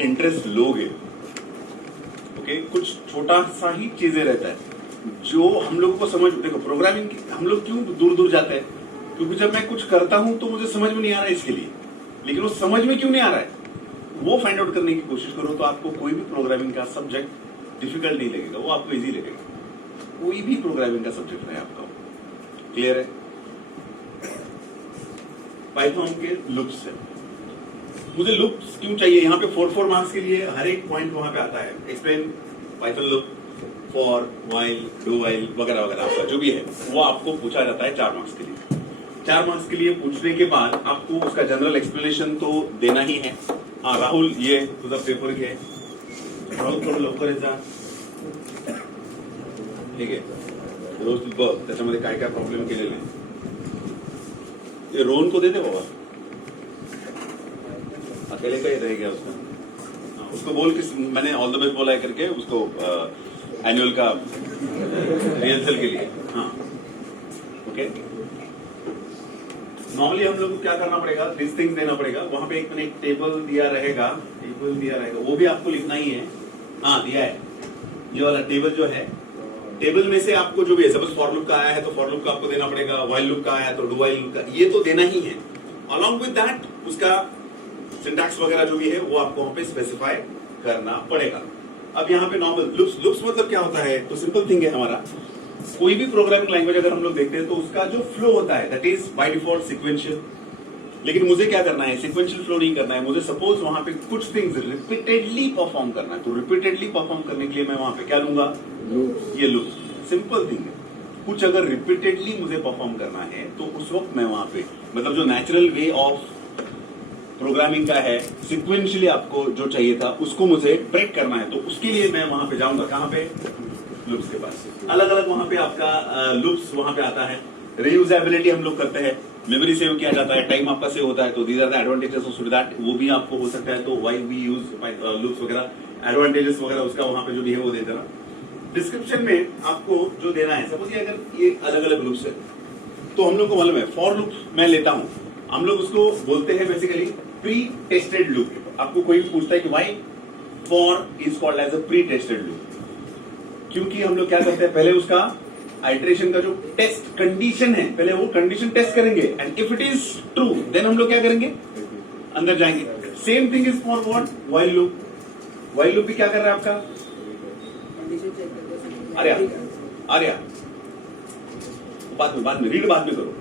Interest लोगे, okay, कुछ छोटा सा ही चीजें रहता है जो हम लोगों को समझ, देखो प्रोग्रामिंग हम लोग क्यों दूर दूर जाते हैं, क्योंकि जब मैं कुछ करता हूं तो मुझे समझ में नहीं आ रहा है इसके लिए, लेकिन वो समझ में क्यों नहीं आ रहा है वो फाइंड आउट करने की कोशिश करो, तो आपको कोई भी प्रोग्रामिंग का सब्जेक्ट डिफिकल्ट नहीं लगेगा, वो आपको इजी लगेगा, कोई भी प्रोग्रामिंग का सब्जेक्ट रहे आपका। क्लियर है? पाइथन के लूप्स है, मुझे लूप्स क्यों चाहिए यहाँ पे 4 मार्क्स के लिए, हर एक पॉइंट वहां पे आता है, explain Python loop, for, while, do while वगैरह वगैरह, आपका जो भी है वो आपको पूछा जाता है 4 मार्क्स के लिए। 4 मार्क्स के लिए पूछने के बाद आपको उसका जनरल एक्सप्लेनेशन तो देना ही है। हाँ राहुल, ये तुझा पेपर घे, राहुल थोडं लवकर जा, ठीक आहे, रोज तू बघ त्याच्यामध्ये काय काय प्रॉब्लेम केलेले हैं, ये रोहन को दे दे बाबा, अकेले का ही रह गया उसका, उसको बोल कि मैंने ऑल द बेस्ट बोला है करके उसको एनुअल का रिहर्सल के लिए। हाँ ओके, नॉर्मली हम लोग को क्या करना पड़ेगा, दिस थिंग्स देना पड़ेगा, वहां पे एक टेबल दिया रहेगा, वो भी आपको लिखना ही है। हाँ दिया है, ये वाला टेबल जो है, टेबल में से आपको जो भी है, सपोज फॉर लूप का आया है तो फॉर लूप का आपको देना पड़ेगा, व्हाइल लूप का आया है तो डू व्हाइल लूप का, ये तो देना ही है। अलॉन्ग विद दैट उसका सिंटैक्स वगैरह जो भी है वो आपको वहां पे स्पेसिफाई करना पड़ेगा। अब यहाँ पे नॉर्मल लूप्स मतलब क्या होता है, तो सिंपल थिंग है, हमारा कोई भी प्रोग्रामिंग लैंग्वेज अगर हम लोग देखते हैं तो उसका जो फ्लो होता है that is by default sequential, लेकिन मुझे क्या करना है, सिक्वेंशियल फ्लो नहीं करना है, मुझे सपोज वहां पे कुछ थिंग्स रिपीटेडली परफॉर्म करना है, तो रिपीटेडली परफॉर्म करने के लिए मैं वहां पे क्या लूंगा, ये लूप्स। सिंपल थिंग है, कुछ अगर रिपीटेडली मुझे परफॉर्म करना है तो उस वक्त मैं वहां पे, मतलब जो नेचुरल वे ऑफ प्रोग्रामिंग का है, सिक्वेंशियली आपको जो चाहिए था उसको मुझे ब्रेक करना है, तो उसके लिए मैं वहां पे जाऊंगा, कहां पे, लूप्स के पास। अलग अलग वहां पे आपका लूप्स वहां पे आता है। रीयूजेबिलिटी हम लोग करते हैं, मेमोरी सेव किया जाता है, टाइम आपका सेव होता है, तो these are the advantages of that, वो भी आपको हो सकता है, तो व्हाई वी यूज लूप्स वगैरह, एडवांटेजेस वगैरह उसका वहां पे जो भी है वो दे देना। डिस्क्रिप्शन में आपको जो देना है, सपोज ये अगर ये अलग अलग लूप्स है तो हम लोग को मालूम है, फॉर लूप मैं लेता हूं, हम लोग उसको बोलते हैं बेसिकली प्री टेस्टेड लूप। आपको कोई पूछता है कि why for is called as a pre tested loop, क्योंकि हम लोग क्या करते हैं, पहले उसका आइटरेशन का जो टेस्ट कंडीशन है, पहले वो कंडीशन टेस्ट करेंगे, and if it is true then हम लोग क्या करेंगे, अंदर जाएंगे। Same thing is for what, while loop. While loop भी क्या कर रहा है आपका, आर्या बाद में रीड बाद में करो।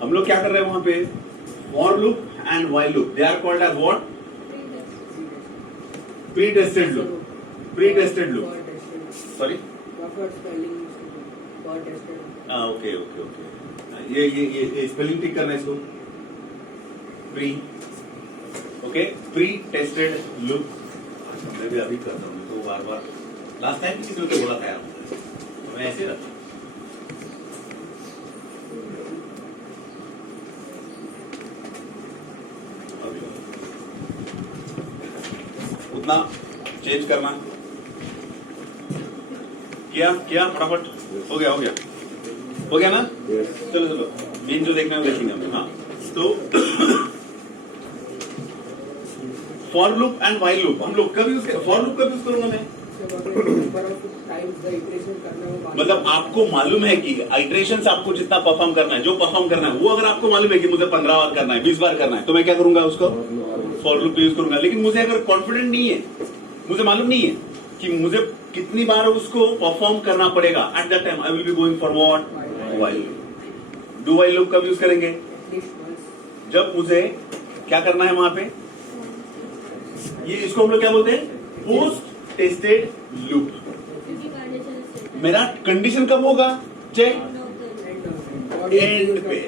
हम लोग क्या कर रहे हैं वहां पे, for loop and while loop, they are called as what, pre tested loop. Pre tested loop, sorry, okay okay okay, ये स्पेलिंग ठीक करना है इसको, pre, okay, pre tested loop. मैं भी अभी करता हूँ, तो बार बार लास्ट टाइम किसी ने बोला था यार, तो मैं ऐसे रखता हूँ। उतना चेंज करना, किया फटाफट, हो गया ना, चलो मेन जो देखना है वो देखेंगे हम। हाँ तो for loop and while loop हम लोग कभी उसके, फॉर लूप कभी यूज करूंगा मैं, मतलब आपको मालूम है कि आइटरेशन आपको जितना परफॉर्म करना है, जो परफॉर्म करना है वो अगर आपको मालूम है कि मुझे 15 बार करना है, 20 बार करना है, तो मैं क्या करूंगा, उसको फॉर लूप यूज करूंगा। लेकिन मुझे अगर कॉन्फिडेंट नहीं है, मुझे मालूम नहीं है कि मुझे कितनी बार उसको परफॉर्म करना पड़ेगा, at that time I will be going for what, while loop. Do while loop कब यूज करेंगे, जब मुझे क्या करना है वहां पे, ये इसको हम लोग क्या बोलते हैं, पोस्ट टेस्टेड लूप। मेरा कंडीशन कब होगा, चेक एंड पे,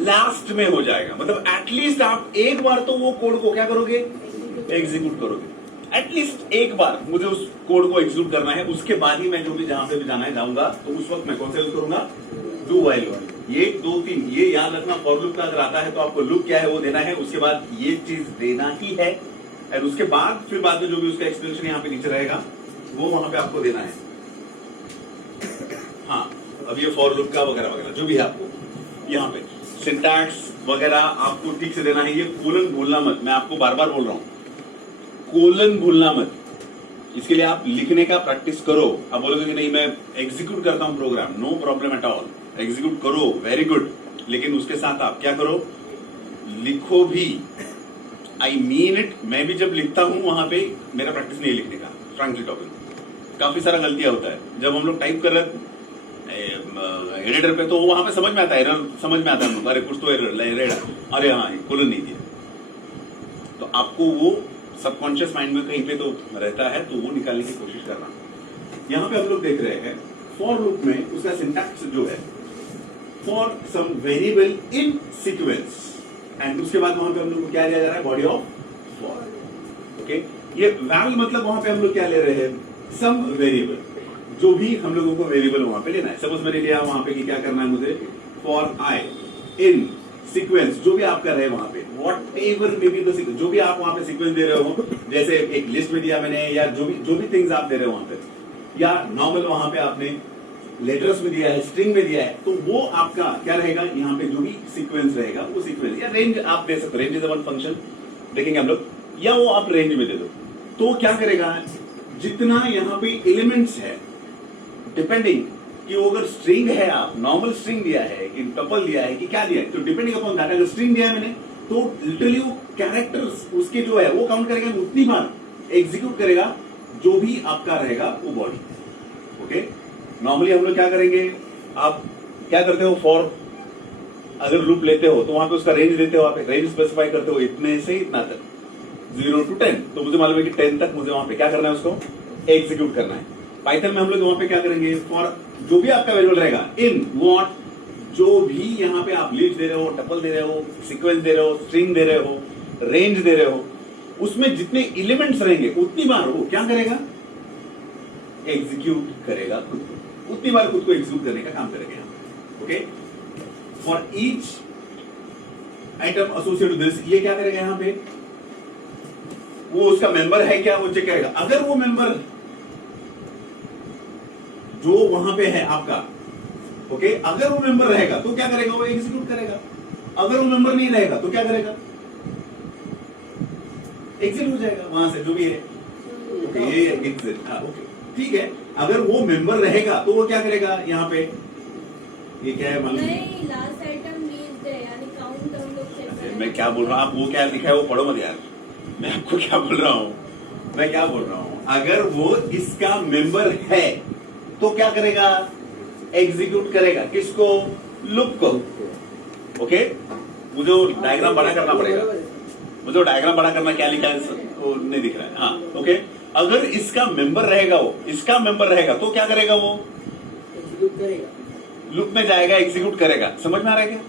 लास्ट में हो जाएगा, मतलब एटलीस्ट आप एक बार तो वो कोड को क्या करोगे, एग्जीक्यूट करोगे, एटलीस्ट एक बार मुझे उस कोड को एग्जीक्यूट करना है, उसके बाद ही मैं जो भी जहां पे भी जाना है जाऊंगा, तो उस वक्त मैं कौन सा यूज करूंगा, डू व्हाइल लूप। 1 2 3 ये याद रखना, फॉर लूप का अगर आता है तो आपको लूप क्या है वो देना है, उसके बाद ये चीज देना ही है, और उसके बाद फिर बाद में जो भी उसका एक्सप्लेनेशन यहाँ पे नीचे रहेगा वो वहां पे आपको देना है। हाँ अब ये फॉर लूप का वगैरह वगैरह जो भी है आपको यहाँ पे सिंटैक्स वगैरह आपको ठीक से देना है, ये भूलना मत, मैं आपको बार बार बोल रहा हूँ, कोलन भूलना मत। इसके लिए आप लिखने का प्रैक्टिस करो। आप बोलोगे कि नहीं मैं एग्जीक्यूट करता हूं program, no problem at all, execute करो, वेरी गुड, लेकिन उसके साथ आप क्या करो, लिखो भी। I mean it. मैं भी जब लिखता हूं वहां पे मेरा प्रैक्टिस नहीं है लिखने का, फ्रैंकली टॉकिंग। काफी सारा गलतियां होता है जब हम लोग टाइप कर रहे एडिटर पे, तो वहां पे समझ में आता है, एरर समझ में आता है, अरे कुछ तो एरर, अरे हाँ कोलन नहीं दिया। तो आपको वो सबकॉन्शियस माइंड में कहीं पे तो रहता है, तो वो निकालने की कोशिश करना। यहां पे हम लोग देख रहे हैं फॉर लूप में उसका सिंटैक्स जो है, for some variable in sequence, and उसके बाद वहां पे हम लोग को क्या लिया जा रहा है, बॉडी ऑफ फॉर। ओके, ये वैल मतलब वहां पे हम लोग क्या ले रहे हैं, सम वेरिएबल, जो भी हम लोगों को वेरिएबल वहां पे लेना है। सपोज मैंने लिया वहां पे कि क्या करना है मुझे, फॉर आई इन सीक्वेंस, जो भी आप कर रहे हैं वहां पे, what ever may be the sequence, जो भी आप वहां पे सीक्वेंस दे रहे हो, जैसे एक लिस्ट में दिया मैंने, या जो भी थिंग्स आप दे रहे हो वहां पे, या नॉर्मल वहां पे आपने लेटर्स में दिया है, स्ट्रिंग में दिया है, तो वो आपका क्या रहेगा, यहाँ पे जो भी सीक्वेंस रहेगा वो सीक्वेंस, या रेंज आप दे सकते हो, रेंज इज वन फंक्शन देखेंगे हम लोग, या वो आप रेंज में दे दो। तो क्या करेगा, जितना यहाँ पे एलिमेंट्स है, डिपेंडिंग कि वो अगर स्ट्रिंग है, आप नॉर्मल स्ट्रिंग दिया है कि टपल दिया है कि क्या दिया है, तो डिपेंडिंग अपॉन दैट, अगर स्ट्रिंग दिया है मैंने, तो लिटरली वो कैरेक्टर्स उसके जो है वो काउंट करेगा, उतनी बार एग्जीक्यूट करेगा जो भी आपका रहेगा वो बॉडी। ओके, नॉर्मली हम लोग क्या करेंगे, आप क्या करते हो, फॉर अगर लूप लेते हो तो वहां पे उसका रेंज देते हो, आप रेंज स्पेसिफाई करते हो, इतने से इतना तक, 0 to 10, तो मुझे मालूम है कि 10 तक मुझे वहां पे क्या करना है, उसको एग्जीक्यूट करना है। पाइथन में हम लोग वहां पे क्या करेंगे, फॉर जो भी आपका वेरिएबल रहेगा, इन व्हाट, जो भी यहाँ पे आप लिस्ट दे रहे हो, टपल दे रहे हो, सीक्वेंस दे रहे हो, स्ट्रिंग दे रहे हो, रेंज दे रहे हो, उसमें जितने एलिमेंट्स रहेंगे उतनी बार वो क्या करेगा, एग्जीक्यूट करेगा खुद को, उतनी बार खुद को एग्जीक्यूट करने का काम करेगा। Okay, for each item associated with this, ये क्या करेगा यहाँ पे, वो उसका मेंबर है क्या वो चेक करेगा। अगर वो मेंबर जो वहां पे है आपका, ओके, अगर वो मेंबर रहेगा तो क्या करेगा, वो एग्जीक्यूट करेगा। अगर वो मेंबर नहीं रहेगा तो क्या करेगा, एग्जिट हो जाएगा वहां से जो भी है। ओके, ये एग्जिट, ओके ठीक है। अगर वो मेंबर रहेगा तो वो क्या करेगा, यहाँ पे ये क्या है मालूम, लास्ट आइटम लीस्ट है, यानी काउंट हम लोग चेक करेंगे। मैं क्या बोल रहा हूँ, आप वो क्या लिखा है वो पढ़ो मत यार, मैं आपको क्या बोल रहा हूँ, मैं क्या बोल रहा हूँ, अगर वो इसका मेंबर है तो क्या करेगा, एग्जीक्यूट करेगा, किसको, लूप को। ओके, मुझे वो डायग्राम बड़ा करना पड़ेगा, मुझे वो डायग्राम बड़ा करना, क्या लिखा है वो नहीं दिख रहा है, हाँ ओके। अगर इसका मेंबर रहेगा, वो इसका मेंबर रहेगा तो क्या करेगा, वो एग्जीक्यूट करेगा, लूप में जाएगा, एग्जीक्यूट करेगा। समझ में आ रहा है क्या,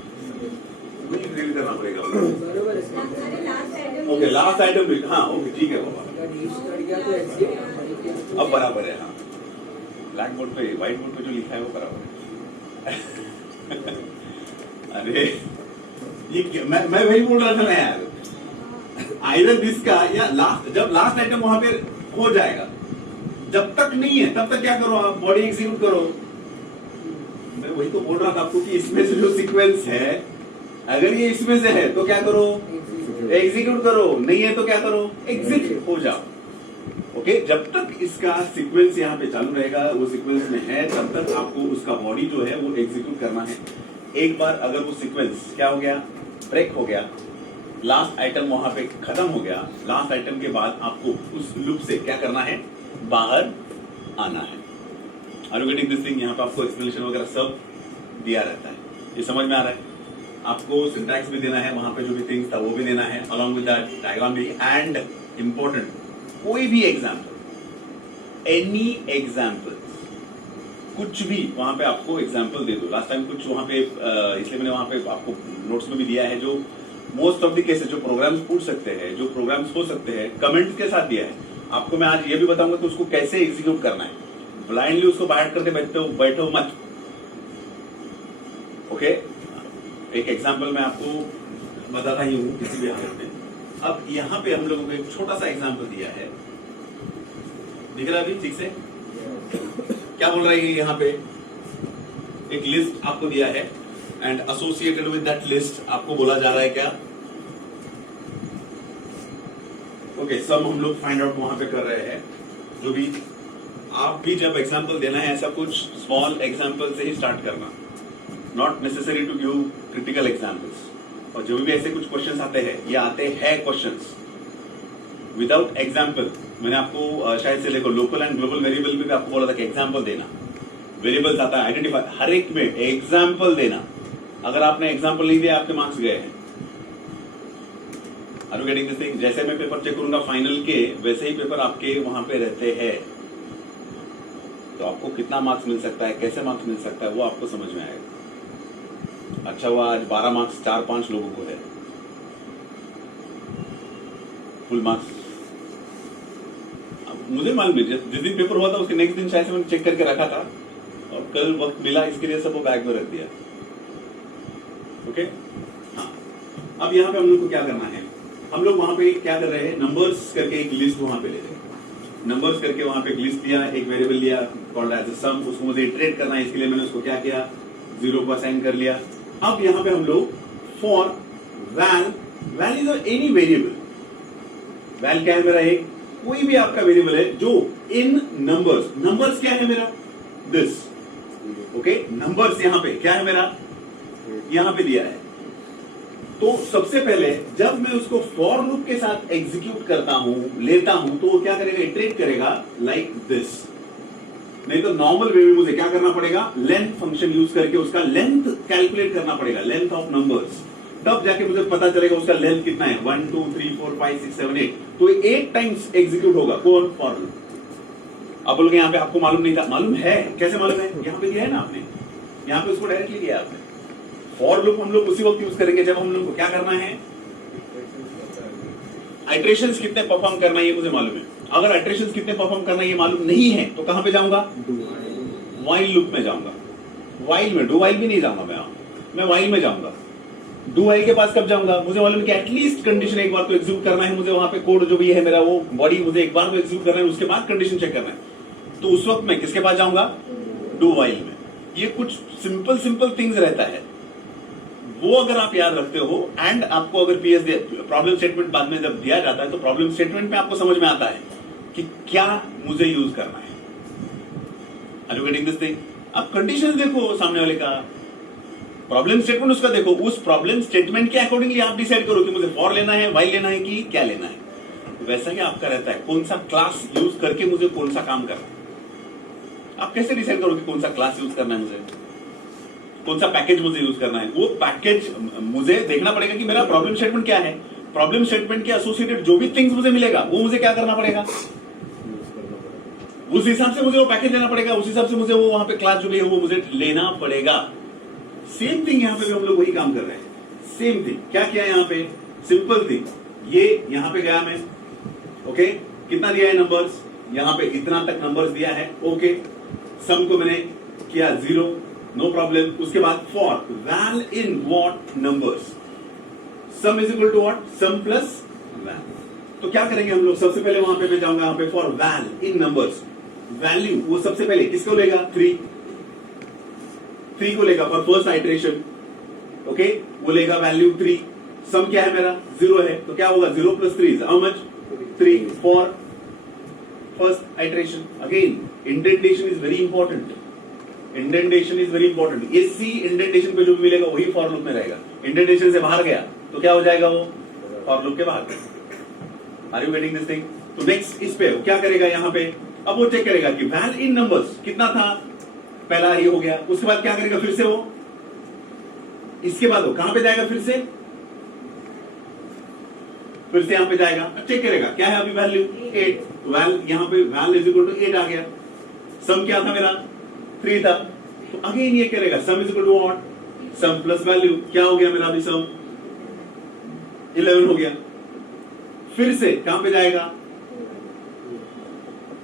रीड करना पड़ेगा। बरोबर है सर। अरे last item, okay, last item भी, हाँ ओके ठीक है बाबा, अगर लिस्ट कर गया तो एग्जीक्यूट, अब बराबर है। हाँ, ब्लैक बोर्ड पे, व्हाइट बोर्ड पे जो लिखा है वो बराबर है। अरे ये मैं वही बोल रहा था ना यार, आइदर दिस का या लास्ट, जब लास्ट आइटम वहां पे हो जाएगा, जब तक नहीं है तब तक क्या करो, आप बॉडी एग्जीक्यूट करो। मैं वही तो बोल रहा था आपको कि इसमें से जो सीक्वेंस है, अगर ये इसमें से है तो क्या करो, एग्जीक्यूट करो, नहीं है तो क्या करो, एग्जिट हो जाओ। ओके, जब तक इसका सीक्वेंस यहाँ पे चालू रहेगा, वो सीक्वेंस में है, तब तक आपको उसका बॉडी जो है वो एग्जीक्यूट करना है। एक बार अगर वो सीक्वेंस क्या हो गया, ब्रेक हो गया, लास्ट आइटम वहां पे खत्म हो गया, लास्ट आइटम के बाद आपको उस लूप से क्या करना है, बाहर आना है। Are you getting this thing, यहाँ पे आपको एक्सप्लेनेशन वगैरह सब दिया रहता है, ये समझ में आ रहा है। आपको सिंटैक्स भी देना है, वहां पे जो भी थिंग्स था वो भी देना है, अलॉन्ग विद दैट डायग्राम भी, एंड इंपॉर्टेंट कोई भी एग्जाम्पल, एनी एग्जाम्पल, कुछ भी वहां पे आपको एग्जाम्पल दे दो। लास्ट टाइम कुछ वहां पे इसलिए मैंने वहां पे आपको नोट्स में भी दिया है, जो मोस्ट ऑफ द केसेस जो प्रोग्राम्स पूछ सकते हैं, जो प्रोग्राम्स हो सकते हैं, कमेंट्स के साथ दिया है। आपको मैं आज ये भी बताऊंगा कि उसको कैसे एग्जीक्यूट करना है, ब्लाइंडली उसको बाहर करके बैठो मत। ओके, एक एग्जाम्पल मैं आपको बताता ही हूं किसी भी हालत में। अब यहाँ पे हम लोगों को एक छोटा सा एग्जाम्पल दिया है, दिख रहा है अभी ठीक से, क्या बोल रहा है यहाँ पे, एक लिस्ट आपको दिया है, and associated with that list आपको बोला जा रहा है क्या, ओके, सम हम लोग फाइंड आउट वहां पे कर रहे हैं। जो भी आप भी जब एग्जाम्पल देना है, ऐसा कुछ स्मॉल एग्जाम्पल से ही स्टार्ट करना, not necessary to give critical examples. और जो भी ऐसे कुछ क्वेश्चंस आते हैं, ये आते हैं क्वेश्चंस विदाउट एग्जाम्पल। मैंने आपको शायद से देखो लोकल एंड ग्लोबल वेरिएबल में भी आपको बोला था कि एग्जाम्पल देना। वेरिएबल्स आता है, आइडेंटिफाई, हर एक में एग्जाम्पल देना। अगर आपने एग्जाम्पल नहीं दिया, आपके मार्क्स गए हैं। Are you getting this thing? जैसे मैं पेपर चेक करूंगा फाइनल के, वैसे ही पेपर आपके वहां पे रहते हैं। तो आपको कितना मार्क्स मिल सकता है, कैसे मार्क्स मिल सकता है, वो आपको समझ में आएगा। अच्छा हुआ आज 12 मार्क्स 4-5 लोगों को है, फुल मार्क्स। मुझे मालूम नहीं, जिस दिन पेपर हुआ था उसके नेक्स्ट दिन शायद से मैंने चेक करके रखा था, और कल वक्त मिला इसके लिए सब वो बैग में रख दिया। ओके, हाँ। अब यहाँ पे हम लोग को क्या करना है, हम लोग वहां पे क्या कर रहे हैं, नंबर्स करके एक लिस्ट वहां पे ले रहे हैं। नंबर्स करके वहां पे एक लिस्ट लिया, एक वेरिएबल लिया कॉल्ड एज अ सम, उसको मुझे इटरेट करना है, इसके लिए मैंने उसको क्या किया, 0 को असाइन कर लिया। अब यहाँ पे हम लोग for val is any variable, val क्या है मेरा, एक कोई भी आपका वेरिएबल है जो इन नंबर्स क्या है मेरा, दिस। ओके, नंबर्स यहाँ पे क्या है मेरा, यहाँ पे दिया है। तो सबसे पहले जब मैं उसको फॉर लूप के साथ एग्जीक्यूट करता हूं, लेता हूं, तो वो क्या करेगा, इटरेट करेगा लाइक दिस। नहीं तो नॉर्मल वे में मुझे क्या करना पड़ेगा, लेंथ फंक्शन यूज करके उसका लेंथ कैलकुलेट करना पड़ेगा, लेंथ ऑफ नंबर्स। तब जाके मुझे पता चलेगा उसका लेंथ कितना है, 1 2 3 4 5 6 7 8। तो 8 टाइम्स एग्जीक्यूट होगा, कौन, फॉर लूप। आप बोलोगे यहाँ पे आपको मालूम नहीं था, मालूम है। कैसे मालूम है, यहाँ पे दिया है ना आपने, यहाँ पे उसको डायरेक्टली दिया आपने। फॉर लूप हम लोग उसी वक्त यूज करेंगे जब हम लोग को क्या करना है, आइटरेशंस कितने परफॉर्म करना है ये मुझे मालूम है। अगर आइटरेशंस कितने परफॉर्म करना है ये मालूम नहीं है, तो कहां पे जाऊंगा, व्हाइल लूप में जाऊंगा। व्हाइल में, डू व्हाइल भी नहीं जाऊंगा मैं व्हाइल में जाऊंगा। डू व्हाइल के पास कब जाऊंगा, मुझे मालूम है कि एटलीस्ट कंडीशन एक बार तो एग्जीक्यूट करना है मुझे, वहां पे कोड जो भी है मेरा वो बॉडी मुझे एक बार तो एग्जीक्यूट करना है, उसके बाद कंडीशन चेक करना है। तो उस वक्त मैं किसके पास जाऊंगा, डू व्हाइल में। ये कुछ सिंपल थिंग्स रहता है, वो अगर आप याद रखते हो। एंड आपको अगर पीएस प्रॉब्लम स्टेटमेंट बाद में जब दिया जाता है, तो प्रॉब्लम स्टेटमेंट में आपको समझ में आता है कि क्या मुझे यूज करना है। Are you getting this thing? अब कंडीशंस देखो सामने वाले का, प्रॉब्लम स्टेटमेंट उसका देखो, उस प्रॉब्लम स्टेटमेंट के अकॉर्डिंगली आप डिसाइड करो कि मुझे फॉर लेना है, व्हाइल लेना है, कि क्या लेना है। वैसा ही आपका रहता है, कौन सा क्लास यूज करके मुझे कौन सा काम करना है। आप कैसे डिसाइड करोगे कौन सा क्लास यूज करना है मुझे, कौन सा पैकेज मुझे यूज करना है। वो पैकेज मुझे देखना पड़ेगा कि मेरा प्रॉब्लम स्टेटमेंट क्या है, प्रॉब्लम स्टेटमेंट के एसोसिएटेड जो भी थिंग्स मुझे मिलेगा वो मुझे क्या करना पड़ेगा, उस हिसाब से मुझे वो पैकेज लेना पड़ेगा, उस हिसाब से मुझे वो वहां पे क्लास जो भी है वो मुझे लेना पड़ेगा। सेम थिंग यहाँ पे भी हम लोग वही काम कर रहे हैं। सेम थिंग क्या किया यहाँ पे, सिंपल थिंग, ये यहाँ पे गया मैं, ओके, कितना दिया है नंबर्स, यहाँ पे इतना तक नंबर्स दिया है, ओके। सम को मैंने किया 0, नो प्रॉब्लम। उसके बाद for val in what numbers, sum is equal to what, sum plus val. तो क्या करेंगे हम लोग, सबसे पहले वहां पे मैं जाऊंगा यहाँ पे for val in numbers, value वो सबसे पहले किसको लेगा, 3 को लेगा फॉर फर्स्ट आइटरेशन, ओके, वो लेगा वैल्यू 3। सम क्या है मेरा, 0 है, तो क्या होगा, 0 plus 3 is how much, 3 for first iteration. Again indentation is very important, indentation is very important. इसी इंडेंटेशन पे जो भी मिलेगा वही फॉर लूप में रहेगा। इंडेंटेशन से बाहर गया तो क्या हो जाएगा, वो फॉर लूप के बाहर। Are you getting this thing? तो नेक्स्ट इस पे वो क्या करेगा यहाँ पे, अब वो चेक करेगा कि वैल इन नंबर्स कितना था, पहला ये हो गया। उसके बाद क्या करेगा, फिर से वो, इसके बाद वो कहां पे जाएगा, फिर से यहां पे जाएगा, चेक करेगा क्या है अभी वैल्यू 8, वैल यहाँ पे वैल इज इक्वल टू 8 आ गया। सम क्या था मेरा, 3 था, तो अगेन ये करेगा sum is equal to what, sum plus value, क्या हो गया मेरा अभी सम 11 हो गया। फिर से कहां पे जाएगा,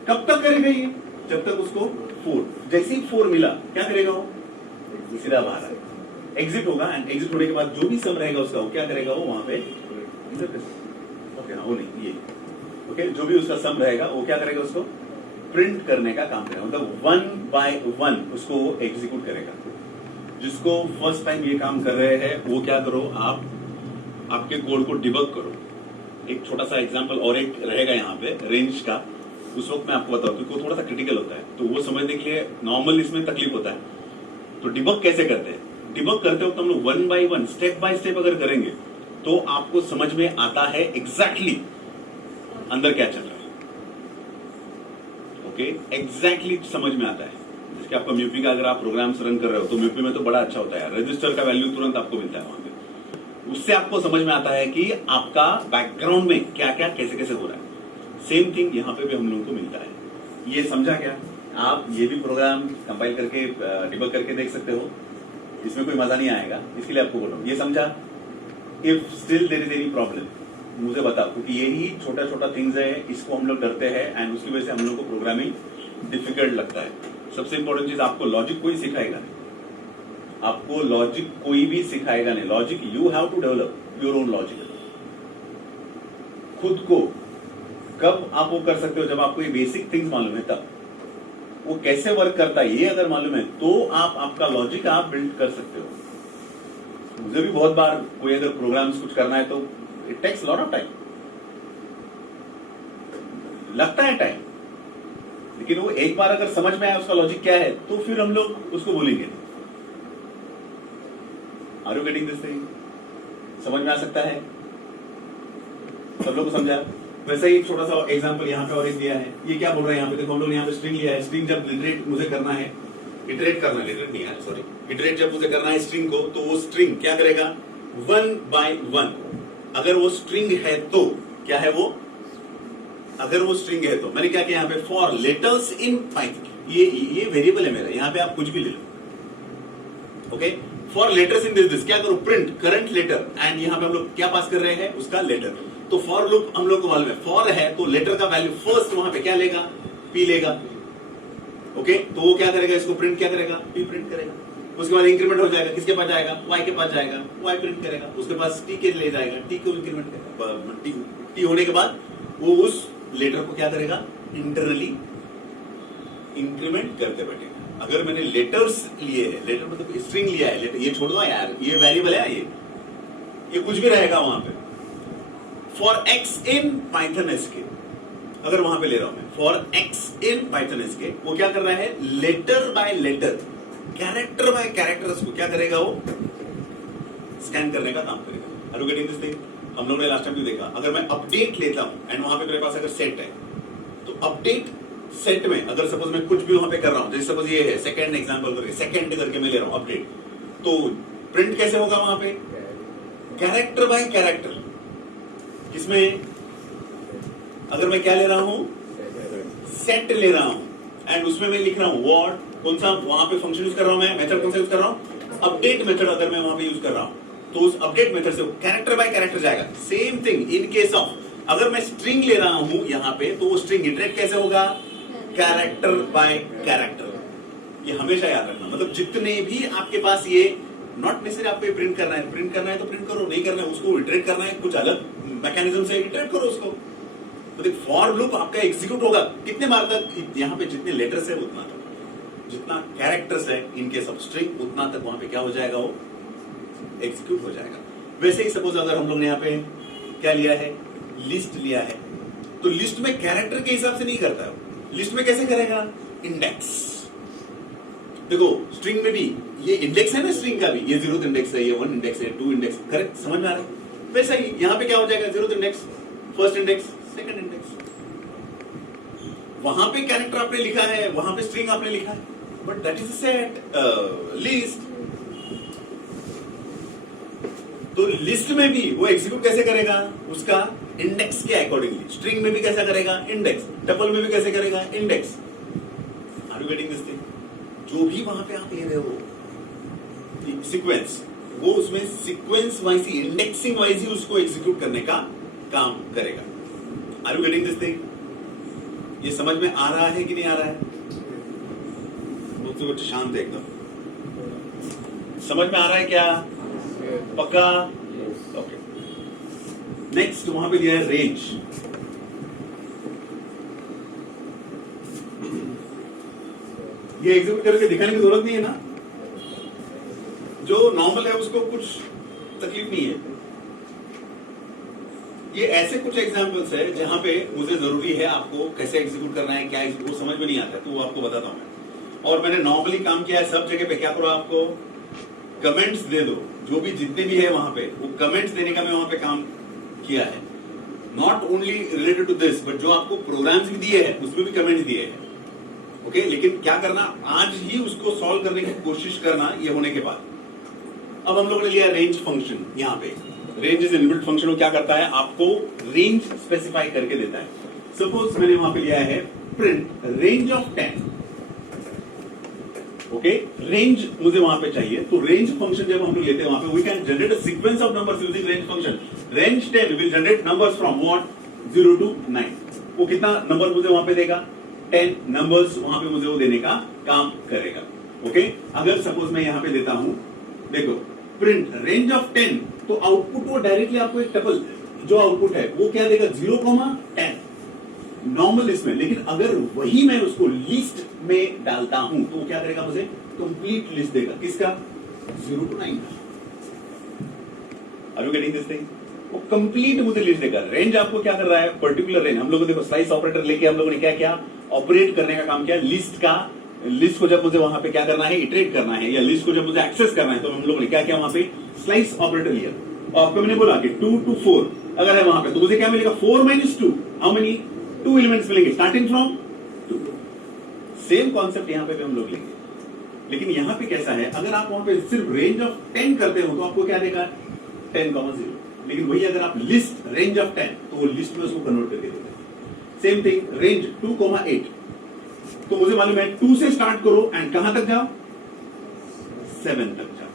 कब तक करेगा ये, जब तक उसको 4, जैसे ही 4 मिला क्या करेगा, वो सीधा बाहर एग्जिट होगा। एंड एग्जिट होने के बाद जो भी सम रहेगा उसका वो क्या करेगा, वो वहां पे ओके ना, वो नहीं ये ओके, जो भी उसका सम रहेगा वो क्या करेगा, उसको प्रिंट करने का काम करेगा, मतलब 1 by 1 उसको एग्जीक्यूट करेगा। जिसको फर्स्ट टाइम ये काम कर रहे हैं वो क्या करो, आप आपके कोड को डिबग करो, एक छोटा सा एग्जांपल और एक रहेगा यहाँ पे रेंज का, उस वक्त मैं आपको बताऊँ क्योंकि वो थोड़ा सा क्रिटिकल होता है, तो वो समझने के लिए नॉर्मल इसमें तकलीफ होता है। तो डिबग कैसे करते हैं, डिबग करते वक्त हम लोग 1 by 1 स्टेप बाय स्टेप अगर करेंगे तो आपको समझ में आता है एग्जैक्टली अंदर क्या चल रहा है। ओके, एग्जैक्टली समझ में आता है। जैसे आपका म्यूपी का अगर आप प्रोग्राम्स रन कर रहे हो तो म्यूपी में तो बड़ा अच्छा होता है, रजिस्टर का वैल्यू तुरंत आपको मिलता है वहां पे, उससे आपको समझ में आता है कि आपका बैकग्राउंड में क्या क्या कैसे कैसे हो रहा है। सेम थिंग यहाँ पे भी हम लोगों को मिलता है। ये समझा क्या? आप ये भी प्रोग्राम कंपाइल करके डिबग करके देख सकते हो, इसमें कोई मजा नहीं आएगा, इसके लिए आपको बोल रहा हूं। ये समझा? If still there is any problem मुझे बताओ, क्योंकि यही छोटा छोटा थिंग्स है, इसको हम लोग डरते हैं एंड उसकी वजह से हम लोग को प्रोग्रामिंग डिफिकल्ट लगता है। सबसे इंपॉर्टेंट चीज, आपको लॉजिक कोई सिखाएगा नहीं, आपको लॉजिक कोई भी सिखाएगा नहीं। Logic you have to develop your own logic. खुद को कब आप वो कर सकते हो? जब आपको ये बेसिक थिंग्स मालूम है, तब वो कैसे वर्क करता है ये अगर मालूम है तो आप आपका लॉजिक आप बिल्ड कर सकते हो। मुझे भी बहुत बार कोई अगर प्रोग्राम्स कुछ करना है तो it takes lot of time, लगता है टाइम, लेकिन वो एक बार अगर समझ में आया उसका लॉजिक क्या है तो फिर हम लोग उसको बोलेंगे। Are you getting this thing? समझ में आ सकता है? सब लोग को समझा? वैसे ही छोटा सा एग्जांपल यहाँ पे और एक दिया है। ये क्या बोल रहा है यहाँ पे? देखो हम लोग यहाँ पे स्ट्रिंग लिया है। स्ट्रिंग जब इटरेट मुझे करना है, इटरेट करना है, इटरेट नहीं है सॉरी, इटरेट जब मुझे करना है स्ट्रिंग को, तो वो स्ट्रिंग क्या करेगा? 1 by 1। अगर वो स्ट्रिंग है तो क्या है वो? अगर वो स्ट्रिंग है तो मैंने क्या किया यहाँ पे? For letters in Python. ये वेरिएबल है मेरा, यहाँ पे आप कुछ भी ले लो। Okay, for letters in this क्या करो? प्रिंट करंट लेटर, एंड यहाँ पे हम लोग क्या पास कर रहे हैं? उसका लेटर। तो फॉर लूप हम लोग को मालूम है, फॉर है तो लेटर का वैल्यू फर्स्ट वहां पे क्या लेगा? पी लेगा। ओके, तो वो क्या करेगा? इसको प्रिंट क्या करेगा? पी प्रिंट करेगा। उसके बाद इंक्रीमेंट हो जाएगा, किसके पास जाएगा? वाई के पास जाएगा, वाई प्रिंट करेगा। उसके पास टी के ले जाएगा, टी को इंक्रीमेंट करेगा। टी होने के बाद वो उस लेटर को क्या करेगा? इंटरनली इंक्रीमेंट करते बैठेगा। अगर मैंने लेटर्स लिए है, लेटर मतलब स्ट्रिंग लिया है, लेटर ये छोड़ दो यार, ये वेरिएबल है, ये कुछ भी रहेगा वहां पे। For X in Python SK, अगर वहां पे ले रहा हूं मैं for X in Python SK, वो क्या कर रहा है? Letter by letter, character by character को क्या करेगा? वो स्कैन करने का काम करेगा। Are you getting this thing? हम लोगों ने लास्ट टाइम भी देखा, अगर मैं अपडेट लेता हूं एंड वहां पे मेरे पास अगर सेट है, तो अपडेट सेट में अगर सपोज मैं कुछ भी वहां पे कर रहा हूं, जैसे सपोज ये है सेकंड एग्जांपल करके, सेकंड करके मैं ले रहा हूं अपडेट, तो प्रिंट कैसे होगा वहां पे? Character by character. इसमें अगर मैं क्या ले रहा हूं? सेट ले रहा हूं एंड उसमें मैं लिख रहा हूं व्हाट, कौन सा वहां पे फंक्शन यूज कर रहा हूं मैं, मेथड कौन सा यूज कर रहा हूं? अपडेट मेथड अगर मैं वहां पे यूज कर रहा हूं तो उस अपडेट मेथड से कैरेक्टर बाय कैरेक्टर जाएगा। Same thing in case of अगर मैं स्ट्रिंग ले रहा हूं यहां पे, तो वो स्ट्रिंग इटरेट कैसे होगा? Character by character. ये हमेशा याद रखना, मतलब जितने भी आपके पास ये नॉट नेसेसरी आपको प्रिंट करना है, प्रिंट करना है तो प्रिंट करो, नहीं करना है उसको इटरेट करना है, कुछ अलग मैकेनिज्म से इटरेट करो उसको। तो फॉर लूप आपका एग्जीक्यूट होगा कितने बार तक? यहाँ पे जितने लेटर्स है उतना तक, जितना कैरेक्टर्स है इनके सब स्ट्रिंग, उतना तक वहां पे क्या हो जाएगा? वो एग्जीक्यूट हो जाएगा। वैसे ही सपोज अगर हम लोग ने यहाँ पे क्या लिया है? लिस्ट लिया है, तो लिस्ट में कैरेक्टर के हिसाब से नहीं करता है, लिस्ट में कैसे करेगा? इंडेक्स। देखो स्ट्रिंग में भी ये इंडेक्स है ना, स्ट्रिंग का भी ये 0th इंडेक्स है, ये 1 इंडेक्स है, 2 इंडेक्स, करेक्ट? समझ में आ रहा है? वैसा ही यहां पे क्या हो जाएगा? 0th index, first index, second index. वहां पे कैरेक्टर आपने लिखा है, वहां पे स्ट्रिंग आपने लिखा है, but that is set list. तो लिस्ट में भी वो एग्जीक्यूट कैसे करेगा? उसका इंडेक्स के अकॉर्डिंगली। स्ट्रिंग में भी कैसा करेगा? इंडेक्स। टपल में भी कैसे करेगा? Index. Are you getting this thing? जो भी वहां पे आप ले रहे हो सीक्वेंस, वो उसमें सीक्वेंस वाइज ही, इंडेक्सिंग वाइज ही उसको एग्जीक्यूट करने का काम करेगा। Are you getting this thing? ये समझ में आ रहा है कि नहीं आ रहा है? बच्चे शांत है एकदम। समझ में आ रहा है क्या? पक्का? ओके। नेक्स्ट वहां पे दिया है रेंज। ये एग्जीक्यूट करके दिखाने की जरूरत नहीं है ना, जो नॉर्मल है उसको कुछ तकलीफ नहीं है। ये ऐसे कुछ एग्जाम्पल्स है जहां पे मुझे जरूरी है आपको कैसे एग्जीक्यूट करना है, क्या वो समझ में नहीं आता, तो वो आपको बताता हूं मैं। और मैंने नॉर्मली काम किया है सब जगह पे, क्या करो आपको कमेंट्स दे दो, जो भी जितने भी है वहां पे वो कमेंट्स देने का मैं वहां पे काम किया है। Not only related to this, but जो आपको प्रोग्राम्स भी दिए हैं उसमें भी कमेंट्स दिए हैं। ओके, लेकिन क्या करना, आज ही उसको सॉल्व करने की कोशिश करना ये होने के बाद। अब हम लोगों ने लिया रेंज फंक्शन। यहाँ पे रेंज इज इनबिल्ट फंक्शन। वो क्या करता है, आपको रेंज स्पेसिफाई करके देता है। सपोज मैंने वहां पे लिया है print range of 10। Okay, range मुझे वहां पे चाहिए, तो रेंज फंक्शन जब हम लोग लेते हैं वहां पे we can generate a sequence of numbers using range function. Range 10 will generate numbers from what 0 to 9। वो कितना नंबर मुझे वहां पे देगा, 10 नंबर्स वहां पे मुझे वो देने का काम करेगा। ओके, अगर सपोज मैं यहां पे देता हूं, देखो प्रिंट रेंज ऑफ 10, तो आउटपुट वो डायरेक्टली आपको एक टपल जो आउटपुट है वो क्या देगा 0,10 नॉर्मल लिस्ट में। लेकिन अगर वही मैं उसको लिस्ट में डालता हूं तो वो क्या करेगा, मुझे कंप्लीट लिस्ट देगा। किसका, 0 to 9 का। Are you getting this thing? वो कंप्लीट मुझे लिस्ट देगा। रेंज आपको क्या कर रहा है, पर्टिकुलर रेंज। हम लोगों ने देखो स्लाइस ऑपरेटर लेके हम लोगों ने क्या किया, ऑपरेट करने का काम किया लिस्ट का। लिस्ट को जब मुझे वहां पे क्या करना है, इटरेट करना है, या लिस्ट को जब मुझे एक्सेस करना है, तो हम लोगों ने क्या किया, वहां पे स्लाइस ऑपरेटर लिया। और आपको मैंने बोला कि 2 to 4 अगर है वहां पे, तो मुझे क्या मिलेगा, 4 - 2 हाउ मेनी, 2 एलिमेंट्स मिलेंगे स्टार्टिंग फ्रॉम 2। सेम कॉन्सेप्ट यहां पे भी हम लोग लेंगे, लेकिन यहां पे कैसा है, अगर आप वहां पे सिर्फ रेंज ऑफ 10 करते हो तो आपको क्या देगा, 10,0। लेकिन वही अगर आप लिस्ट रेंज ऑफ 10, तो वो लिस्ट में उसको कन्वर्ट करके देगा। सेम थिंग रेंज 2,8, तो मुझे मालूम है 2 से स्टार्ट करो एंड कहां तक जाओ, 7 तक जाओ।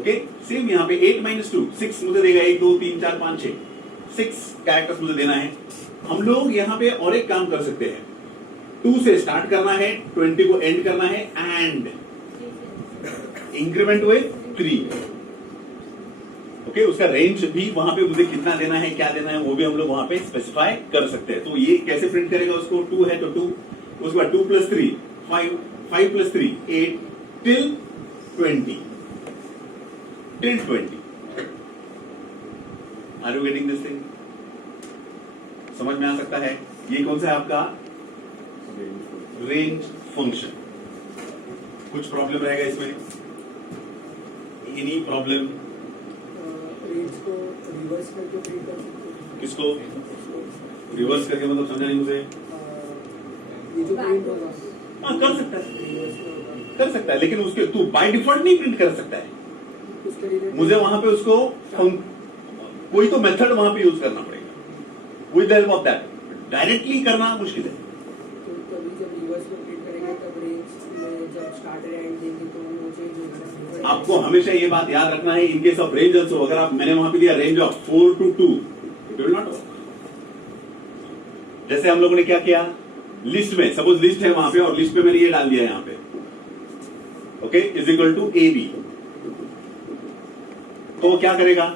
ओके, सेम यहां पे 8 - 2 6 मुझे देगा, 1 2 3 4 5 6 6 कैरेक्टर्स मुझे देना है। हम लोग यहां पे और एक काम कर सकते हैं, 2 से स्टार्ट करना है, 20 को एंड करना है, एंड इंक्रीमेंट हुए 3। ओके, उसका रेंज भी वहां पे मुझे कितना देना है, क्या देना है, वो भी हम लोग वहां पे स्पेसिफाई कर सकते हैं। तो ये कैसे प्रिंट करेगा उसको, 2 है तो 2, उसके बाद 2 + 3 5, 5 + 3 8 till 20 till 20। Are you getting this thing? समझ में आ सकता है? ये कौन सा है आपका रेंज फंक्शन। कुछ प्रॉब्लम रहेगा इसमें, एनी प्रॉब्लम? रेंज को रिवर्स करके प्रिंट कर सकते हैं। किसको रिवर्स करके, मतलब समझा नहीं मुझे। ये जो प्रिंट होगा, हाँ कर सकता है, रिवर्स में होगा। कर सकता है, लेकिन उसके तू बाय डिफॉल्ट नहीं प्रिंट कर सकता है। उसके लिए मुझे वहां पे उसको कोई तो मेथड वहां पे यूज करना पड़ेगा with the help of that. Directly करना मुश्किल है। तो कभी जब रिवर्स में प्रिंट करेंगे तब रेंज में जब स्टार्ट एंड देंगे तो वो चेंज होगा। आपको हमेशा ये बात याद रखना है, in case of range also, अगर आप मैंने वहां पे दिया range of 4 to 2, it will not work. जैसे हम लोगों ने क्या किया, लिस्ट में सपोज लिस्ट है वहां पे, और लिस्ट पे मैंने ये डाल दिया यहां पे, okay, is equal to AB, तो वो क्या करेगा,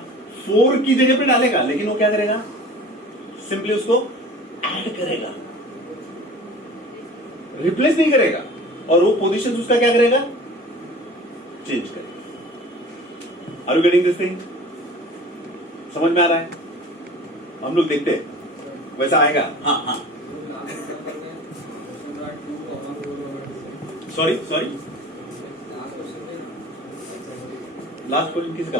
4 की जगह पे डालेगा, लेकिन वो क्या करेगा, सिंपली उसको ऐड करेगा, रिप्लेस नहीं करेगा, और वो पोजीशन उसका क्या करेगा, चेंज करेगा। Are you getting this thing? समझ में आ रहा है? हम लोग देखते हैं वैसा आएगा। हाँ हाँ, सॉरी लास्ट क्वेश्चन किसका?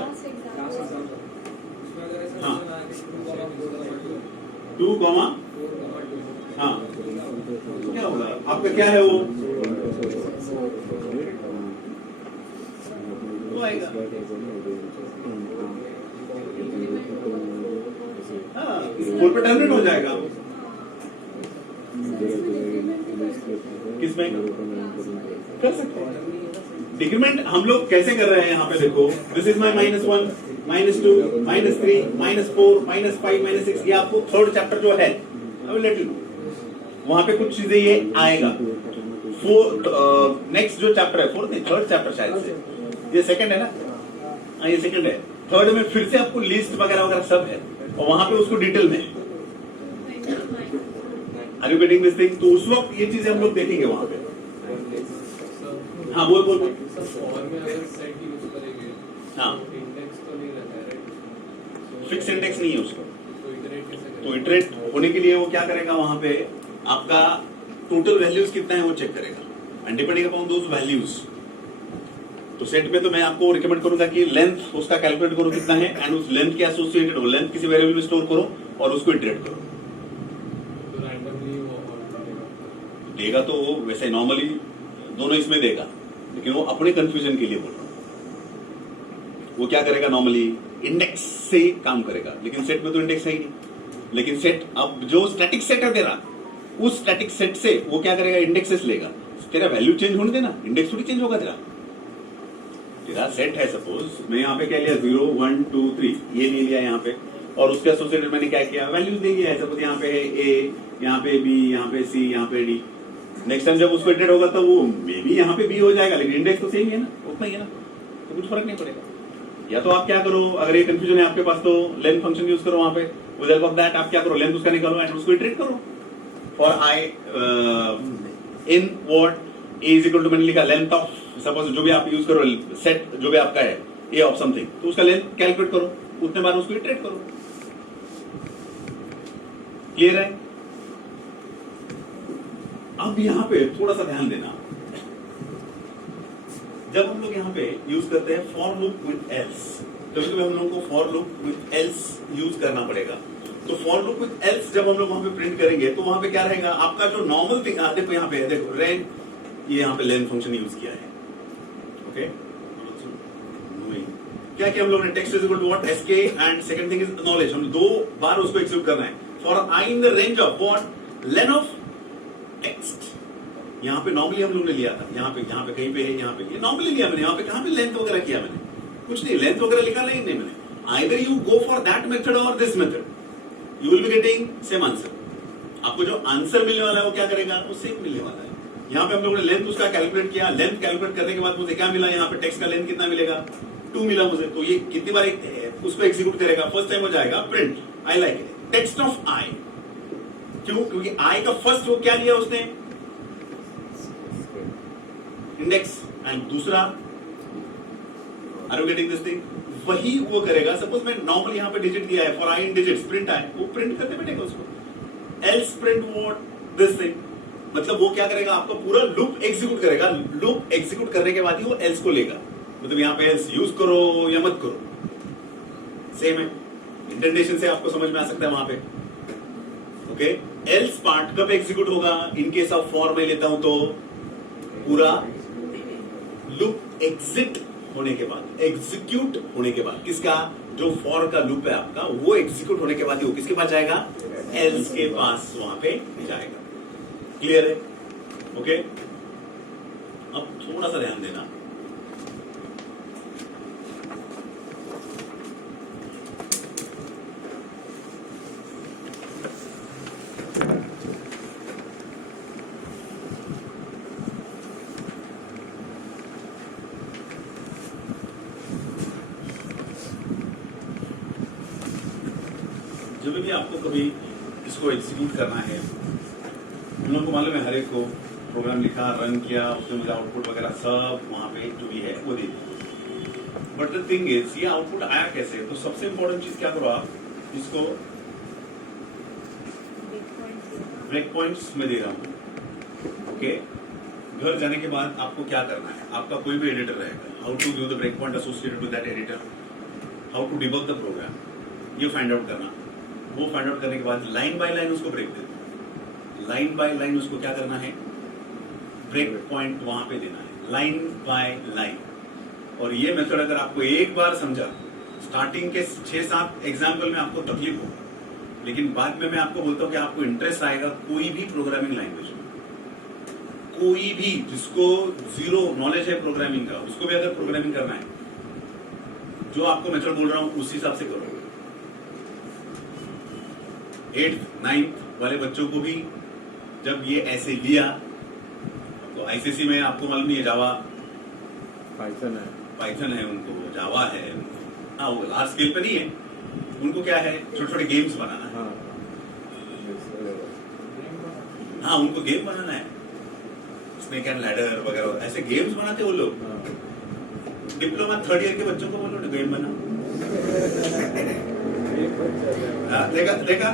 हाँ 2, हाँ क्या होगा आपका, क्या है वो आएगा। हाँ, 4 पे टर्मिनेट हो जाएगा। किसमें कर सकते हैं डिक्रीमेंट? हम लोग कैसे कर रहे हैं यहाँ पे देखो, दिस इज माई -1 -2 -3 -4 -5 -6। ये आपको 3rd चैप्टर जो है, I will let you know, वहां पे कुछ चीजें ये आएगा। 4th नेक्स्ट जो चैप्टर है, 4th नहीं 3rd चैप्टर शायद से, ये 2nd है ना, हाँ ये 2nd है। 3rd में फिर से आपको लिस्ट वगैरह वगैरह सब है, और वहां पे उसको डिटेल में। Are you getting this thing? तो उस वक्त ये चीजें हम लोग देखेंगे वहां पे। हाँ बोल। और में अगर सेट यूज करेंगे, हाँ इंडेक्स तो नहीं रहता है, राइट? फिक्स इंडेक्स नहीं है उसका। तो इटरेट कैसे करें? तो इटरेट होने के लिए वो क्या करेगा, वहां पे आपका टोटल वैल्यूज कितना है वो चेक करेगा and depending upon those values. तो सेट में तो मैं आपको रिकमेंड करूंगा कि लेंथ उसका कैलकुलेट करो कितना है एंड उस लेंथ के एसोसिएटेड हो लेंथ किसी वेरिएबल में स्टोर करो और उसको इटरेट करो। तो रैंडमली वो देगा तो वो वैसे नॉर्मली दोनों इसमें देगा, लेकिन वो अपने कंफ्यूजन के लिए बोल रहा हूं। वो क्या करेगा, नॉर्मली इंडेक्स से काम करेगा, लेकिन सेट में तो इंडेक्स है ही नहीं। लेकिन सेट अब जो स्टैटिक सेट है तेरा, उस स्टैटिक सेट से वो क्या करेगा, इंडेक्सेस लेगा। तेरा वैल्यू चेंज होने देना, इंडेक्स थोड़ी चेंज होगा। तेरा सेट है, सपोज मैं यहाँ पे क्या लिया 0 1 2 3 ये ले लिया यहाँ पे, और उसके एसोसिएटेड मैंने क्या किया, वैल्यूज दे दिया है। सपोज यहाँ पे है ए, यहाँ पे बी, यहाँ पे सी, यहाँ पे डी। नेक्स्ट टाइम जब उसको इटरेट होगा तो वो मे बी यहाँ पे बी हो जाएगा, लेकिन इंडेक्स तो सेम ही है ना, उतना ही है ना, तो कुछ फर्क नहीं पड़ेगा। या तो आप क्या करो, अगर ये कंफ्यूजन है आपके पास तो लेंथ फंक्शन यूज करो वहां पे। विद हेल्प ऑफ दैट आप क्या करो, लेंथ उसका निकालो एंड उसको इटरेट करो। For I in what a is equal to, मैंने लिखा लेंथ ऑफ, सपोज जो भी आप यूज करो सेट जो भी आपका है ए ऑफ समथिंग, तो उसका लेंथ कैलकुलेट करो, उतने बार उसको इटरेट करो। क्लियर है? अब यहां पे थोड़ा सा ध्यान देना, जब हम लोग यहाँ पे यूज करते हैं फॉर लूप विथ एल्स, कभी कभी हम लोग को for loop with else use करना पड़ेगा। तो फॉर लूप विथ एल्स जब हम लोग वहां पे प्रिंट करेंगे तो वहां पे क्या रहेगा, आपका जो नॉर्मल थिंग, देखो यहाँ पे देखो रेन, ये यहाँ पे लेंथ फंक्शन यूज किया है। ओके, क्या किया हम लोग ने, text is equal to what, ask, and second thing is knowledge. हम 2 बार उसको एक्सिक्यूट करना है। For I in the range of what, len of text. यहाँ पे नॉर्मली हम लोग ने लिया था, यहाँ पे कहीं पे है, यहाँ पे ये नॉर्मली लिया मैंने। यहाँ पे कहाँ पे लेंथ वगैरह किया मैंने, कुछ नहीं, लेंथ वगैरह लिखा नहीं मैंने। Either you go for that method और this method, you will be getting same answer. आपको जो आंसर मिलने वाला है वो क्या करेगा, वो सेम मिलने वाला है। यहाँ पे हम लोगों ने लेंथ उसका कैलकुलेट किया, लेंथ कैलकुलेट करने के बाद मुझे क्या मिला, यहाँ पे टेक्स्ट का लेंथ कितना मिलेगा, 2 मिला मुझे। तो ये कितनी बार उसको एग्जीक्यूट करेगा, फर्स्ट टाइम हो जाएगा print I like it text of I. क्यों, क्योंकि आई का फर्स्ट वो क्या लिया उसने, इंडेक्स, एंड दूसरा are you getting this thing, वही वो करेगा। सपोज मैं नॉर्मली यहाँ पे डिजिट दिया है, for I in digits print I, वो प्रिंट करते बैठेगा उसको। Else print what, this thing, मतलब वो क्या करेगा, आपका पूरा लूप एग्जीक्यूट करेगा। लूप एग्जीक्यूट करने के बाद ही वो एल्स को लेगा। मतलब यहाँ पे एल्स यूज करो या मत करो, सेम है। इंटेंडेशन से आपको समझ में आ सकता है वहां पे। ओके, एल्स पार्ट कब एग्जीक्यूट होगा, इन केस ऑफ फॉर में लेता हूं तो पूरा लूप एग्जिट होने के बाद, एग्जीक्यूट होने के बाद, किसका, जो फॉर का लूप है आपका, वो एग्जीक्यूट होने के बाद ही वो किसके पास जाएगा, एल्स के पास वहां पे जाएगा। क्लियर है? ओके, अब थोड़ा सा ध्यान देना। जब भी आपको कभी इसको एग्जीक्यूट करना है, हम लोगों को मालूम है हर एक को प्रोग्राम लिखा, रन किया, उसमें मुझे आउटपुट वगैरह सब वहां पे जो भी है वो दे दिया। बट द थिंग इज, ये आउटपुट आया कैसे, तो सबसे इंपॉर्टेंट चीज क्या करो आप, इसको ब्रेक पॉइंट्स में दे रहा हूं। ओके, घर जाने के बाद आपको क्या करना है, आपका कोई भी एडिटर रहेगा, how to give the break point associated with that editor, how to debug the program, ये फाइंड आउट करना। वो फाइंड आउट करने के बाद लाइन बाय लाइन उसको ब्रेक देना, लाइन बाय लाइन उसको क्या करना है, ब्रेक पॉइंट वहां पे देना है, लाइन बाय लाइन। और ये मेथड अगर आपको एक बार समझा, स्टार्टिंग के 6-7 एग्जाम्पल में आपको तकलीफ होगा, लेकिन बाद में मैं आपको बोलता हूं कि आपको इंटरेस्ट आएगा कोई भी प्रोग्रामिंग लैंग्वेज में। कोई भी जिसको जीरो नॉलेज है प्रोग्रामिंग का, उसको भी अगर प्रोग्रामिंग करना है, जो आपको मेथड बोल रहा हूं उस हिसाब से करो। 8th 9th वाले बच्चों को भी जब ये ऐसे लिया, तो आईसीएसई में आपको मालूम नहीं है जावा, पाइथन है उनको, जावा है उनको, हाँ वो लार्ज स्केल पे नहीं है, उनको क्या है छोटे छोटे गेम्स बनाना है। हाँ उनको गेम बनाना है, स्नेक एंड लैडर वगैरह ऐसे गेम्स बनाते वो लोग। डिप्लोमा 3rd ईयर के बच्चों को बोलो ना गेम बना, देखा देखा,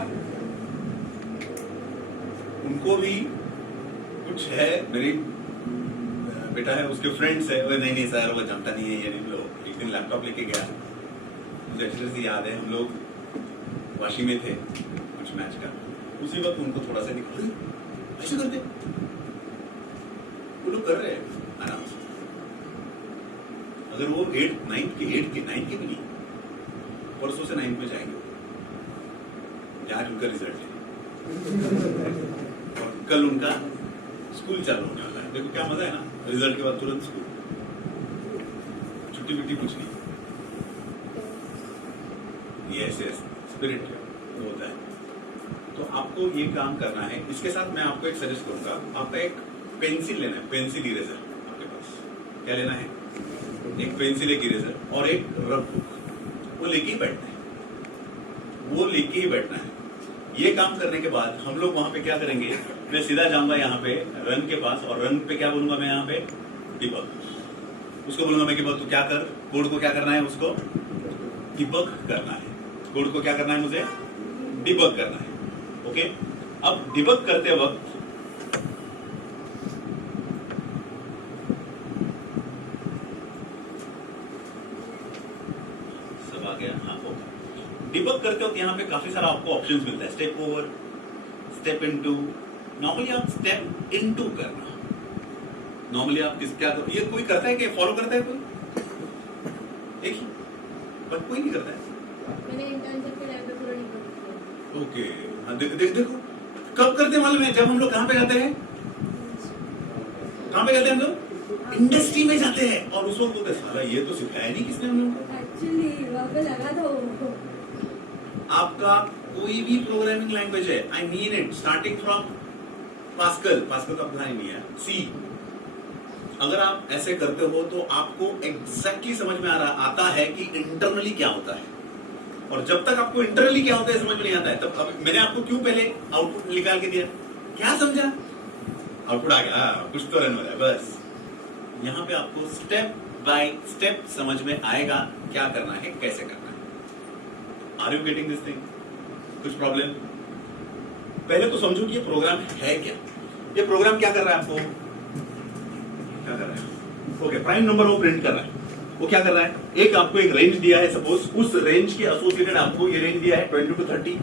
उनको भी कुछ है। मेरी बेटा है, उसके फ्रेंड्स है, नहीं नहीं सर वो जानता नहीं है ये नहीं। लोग एक दिन लैपटॉप लेके गया, मुझे अच्छे से याद है, हम लोग वाशी में थे कुछ मैच का, उसी वक्त उनको थोड़ा सा निकाल ऐसे करते, वो लोग कर रहे हैं आराम से। अगर वो 9th के भी नहीं, परसों से 9th में जाएंगे, आज उनका रिजल्ट है और कल उनका स्कूल चालू होने वाला है। देखो क्या मजा है ना, रिजल्ट के बाद तुरंत स्कूल, छुट्टी वुट्टी कुछ नहीं। ये ऐसे स्पिरिट होता है। तो आपको ये काम करना है। इसके साथ मैं आपको एक सजेस्ट करूंगा, आपका एक पेंसिल लेना है, पेंसिल इरेजर आपके पास। क्या लेना है? एक पेंसिल, एक इरेजर और एक रफ बुक। वो लेके ही बैठना है, वो लेके ही बैठना है। ये काम करने के बाद हम लोग वहां पे क्या करेंगे, मैं सीधा जाऊंगा यहाँ पे रन के पास, और रन पे क्या बोलूंगा मैं यहाँ पे? डिबग। उसको बोलूंगा मैं कि तू क्या कर, कोड को क्या करना है, उसको डिबग करना है। कोड को क्या करना है मुझे? डिबग करना है। ओके, अब डिबग करते वक्त सब आ गया। हाँ, ओके। डिबग करते वक्त यहाँ पे काफी सारा आपको ऑप्शंस मिलता है। Step over, step into. Normally आप स्टेप इनटू करना, नॉर्मली आप किस क्या ये कोई करता है, क्या फॉलो करता है कोई? एक ही, पर कोई नहीं करता है। मैंने इंटर्नशिप के टाइम पे पूरा नहीं किया। ओके, हाँ देखो कब करते मालूम है? जब हम लोग कहाँ पे जाते हैं, कहाँ पे जाते हैं हम लोग? इंडस्ट्री में जाते हैं, और उस वक्त बोलते साला ये तो सिखाया नहीं किसने हम लोगों को। एक्चुअली वहाँ पे लगा था वो। आपका कोई भी प्रोग्रामिंग लैंग्वेज है, आई mean it, starting from pascal तो आपका नहीं है, सी। अगर आप ऐसे करते हो तो आपको एग्जैक्टली समझ में आता है कि इंटरनली क्या होता है। और जब तक आपको इंटरनली क्या होता है समझ में नहीं आता है, तब अब मैंने आपको क्यों पहले आउटपुट निकाल के दिया? क्या समझा? आउटपुट आ गया, कुछ तो रन हो रहा है बस। यहाँ पे आपको स्टेप बाय स्टेप समझ में आएगा क्या करना है, कैसे करना है। Are you getting this thing? कुछ प्रॉब्लम? पहले तो समझो कि ये प्रोग्राम है क्या। ये प्रोग्राम क्या कर रहा है? आपको क्या कर रहा है? ओके, प्राइम नंबर वो प्रिंट कर रहा है। वो क्या कर रहा है? एक आपको एक रेंज दिया है, सपोज उस रेंज के एसोसिएटेड आपको ये रेंज दिया है 20 to 30।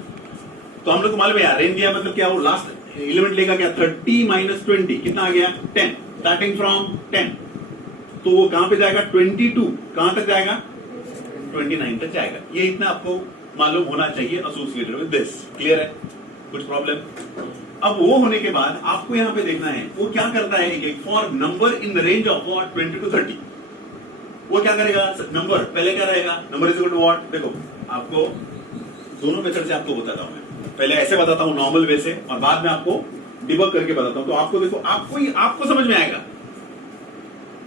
तो हम लोग को मालूम है यार, रेंज दिया मतलब क्या, वो लास्ट एलिमेंट लेगा क्या? 30 - 20 कितना आ गया? 10। स्टार्टिंग फ्रॉम 10, तो वो कहां पे जाएगा? 22। कहां तक जाएगा? 29 तक जाएगा। ये इतना आपको मालूम होना चाहिए एसोसिएटेड विद दिस। क्लियर है? कुछ प्रॉब्लम? अब वो होने के बाद आपको यहां पे देखना है वो क्या करता है। एक for number in the range of what 20 to 30, वो क्या करेगा? नंबर पहले क्या रहेगा? Number is equal to what? देखो आपको दोनों मेथड से आपको बताता हूं मैं। पहले ऐसे बताता हूं नॉर्मल वे से, और बाद में आपको डिबग करके बताता हूं। तो आपको देखो, आपको समझ में आएगा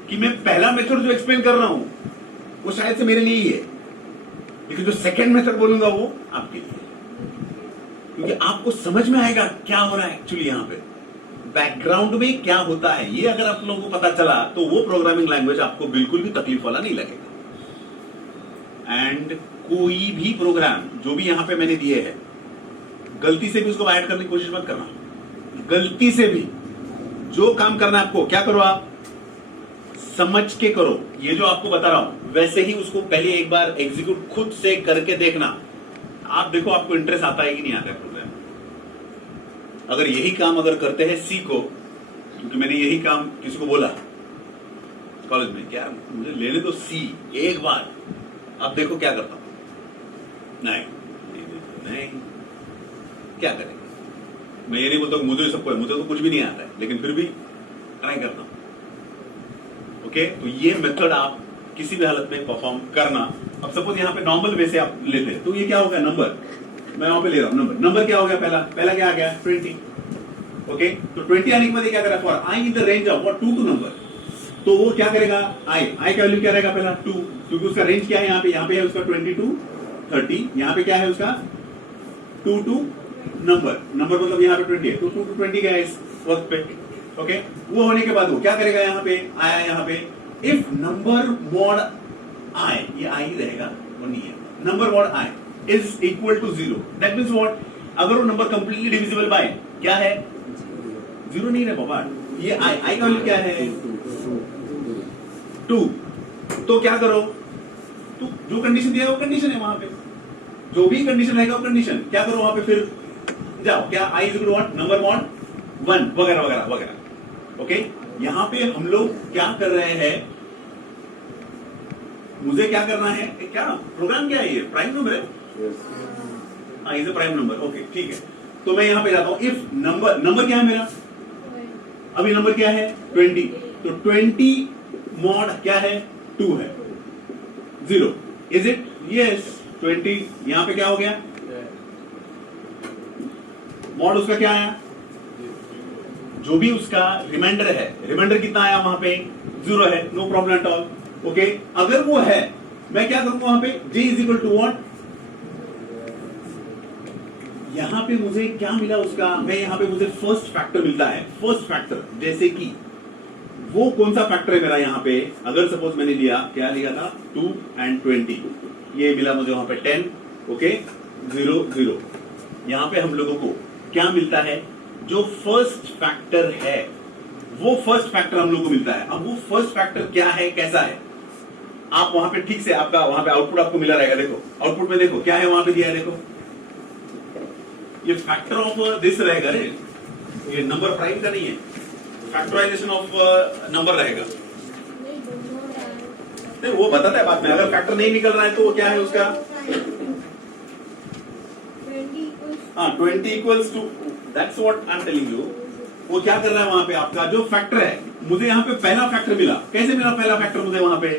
कि मैं पहला मेथड जो एक्सप्लेन कर रहा हूं वो शायद से मेरे लिए ही है, लेकिन जो सेकंड मेथड बोलूंगा वो आपके लिए, क्योंकि आपको समझ में आएगा क्या हो रहा है एक्चुअली यहां पे, बैकग्राउंड में क्या होता है। ये अगर आप लोगों को पता चला तो वो प्रोग्रामिंग लैंग्वेज आपको बिल्कुल भी तकलीफ वाला नहीं लगेगा। एंड कोई भी प्रोग्राम जो भी यहां पे मैंने दिए है, गलती से भी उसको ऐड करने की कोशिश मत करना। गलती से भी जो काम करना है आपको, क्या करो आप? समझ के करो। ये जो आपको बता रहा हूं वैसे ही उसको पहले एक बार एग्जीक्यूट खुद से करके देखना। आप देखो आपको इंटरेस्ट आता है कि नहीं आता है प्रोग्राम। अगर यही काम अगर करते हैं सी को, क्योंकि मैंने यही काम किसी को बोला कॉलेज में, क्या मुझे लेने दो सी एक बार, अब देखो क्या करता हूं। नहीं क्या करेंगे? मैं ये नहीं बोलता मुझे सबको है, मुझे तो कुछ भी नहीं आता है, लेकिन फिर भी ट्राई करता हूं। ओके, तो ये मेथड आप किसी भी हालत में परफॉर्म करना। अब सपोज यहाँ पे नॉर्मल वे से आप लेते हैं तो ये क्या हो गया? नंबर, मैं वहां पे ले रहा हूं नंबर क्या हो गया? पहला क्या आ गया? 20। ओके, तो 20 आने के बाद क्या करा? For I in the range of what 2 to number, तो वो क्या करेगा? आई का वैल्यू क्या रहेगा? पहला 2, क्योंकि उसका रेंज क्या है? यहाँ पे है उसका 20 to 30। यहाँ पे क्या है उसका? 2 to नंबर मतलब यहाँ पे 20 है, तो 2 to 20 क्या है इस वक्त पे? ओके, वो होने के बाद वो क्या करेगा? यहाँ पे आया, यहाँ पे इफ नंबर मॉड आई, ये आई रहेगा, वो नहीं है, number mod i, is equal to 0, that means what, अगर वो नंबर कंप्लीटली डिविजिबल बाय क्या है, 0 नहीं है बाबा, ये आई का वैल्यू क्या है 2, तो क्या करो, तो जो कंडीशन दिया है वो कंडीशन है, वहां पे जो भी कंडीशन रहेगा वो कंडीशन, क्या करो वहां पे फिर जाओ, क्या I is equal to what, number 1 वगैरह वगैरह वगैरह। ओके, यहां पे हम लोग क्या कर रहे हैं, मुझे क्या करना है, क्या प्रोग्राम क्या है, ये प्राइम नंबर है, हाँ इज प्राइम नंबर, ओके ठीक है। तो मैं यहां पे जाता हूं, इफ नंबर क्या है मेरा, अभी नंबर क्या है 20, तो 20 मॉड क्या है 2 है, 0, इज इट, यस 20, यहां पे क्या हो गया, मॉड उसका क्या आया, जो भी उसका रिमाइंडर है, रिमाइंडर कितना आया वहां पे 0 है, no problem at all. Okay, अगर वो है मैं क्या करूंगा वहां पे, j is equal to what, यहां पे मुझे क्या मिला उसका, मैं यहां पे मुझे फर्स्ट फैक्टर मिलता है, फर्स्ट फैक्टर, जैसे कि वो कौन सा फैक्टर है मेरा यहां पे, अगर सपोज मैंने लिया, क्या लिया था 2 and 20, ये मिला मुझे वहां पे 10, ओके 0 0, यहां पे हम लोगों को क्या मिलता है, जो फर्स्ट फैक्टर है वो फर्स्ट फैक्टर हम लोग को मिलता है। अब वो फर्स्ट फैक्टर क्या है, कैसा है, आप वहां पे ठीक से आपका वहां पे आउटपुट आपको मिला रहेगा, देखो आउटपुट में देखो क्या है वहां पे दिया है, देखो ये फैक्टर ऑफ दिस रहेगा रे, ये नंबर प्राइम का नहीं है, फैक्टराइजेशन ऑफ नंबर रहेगा, नहीं दोनों यार, नहीं वो बताता है बाद में, अगर फैक्टर नहीं निकल रहा है तो वो क्या है उसका, 20 equals to, that's what I am telling you, वो क्या कर रहा है वहां पे, आपका जो फैक्टर है, मुझे यहाँ पे पहला फैक्टर मिला, कैसे मिला पहला फैक्टर मुझे वहां पे,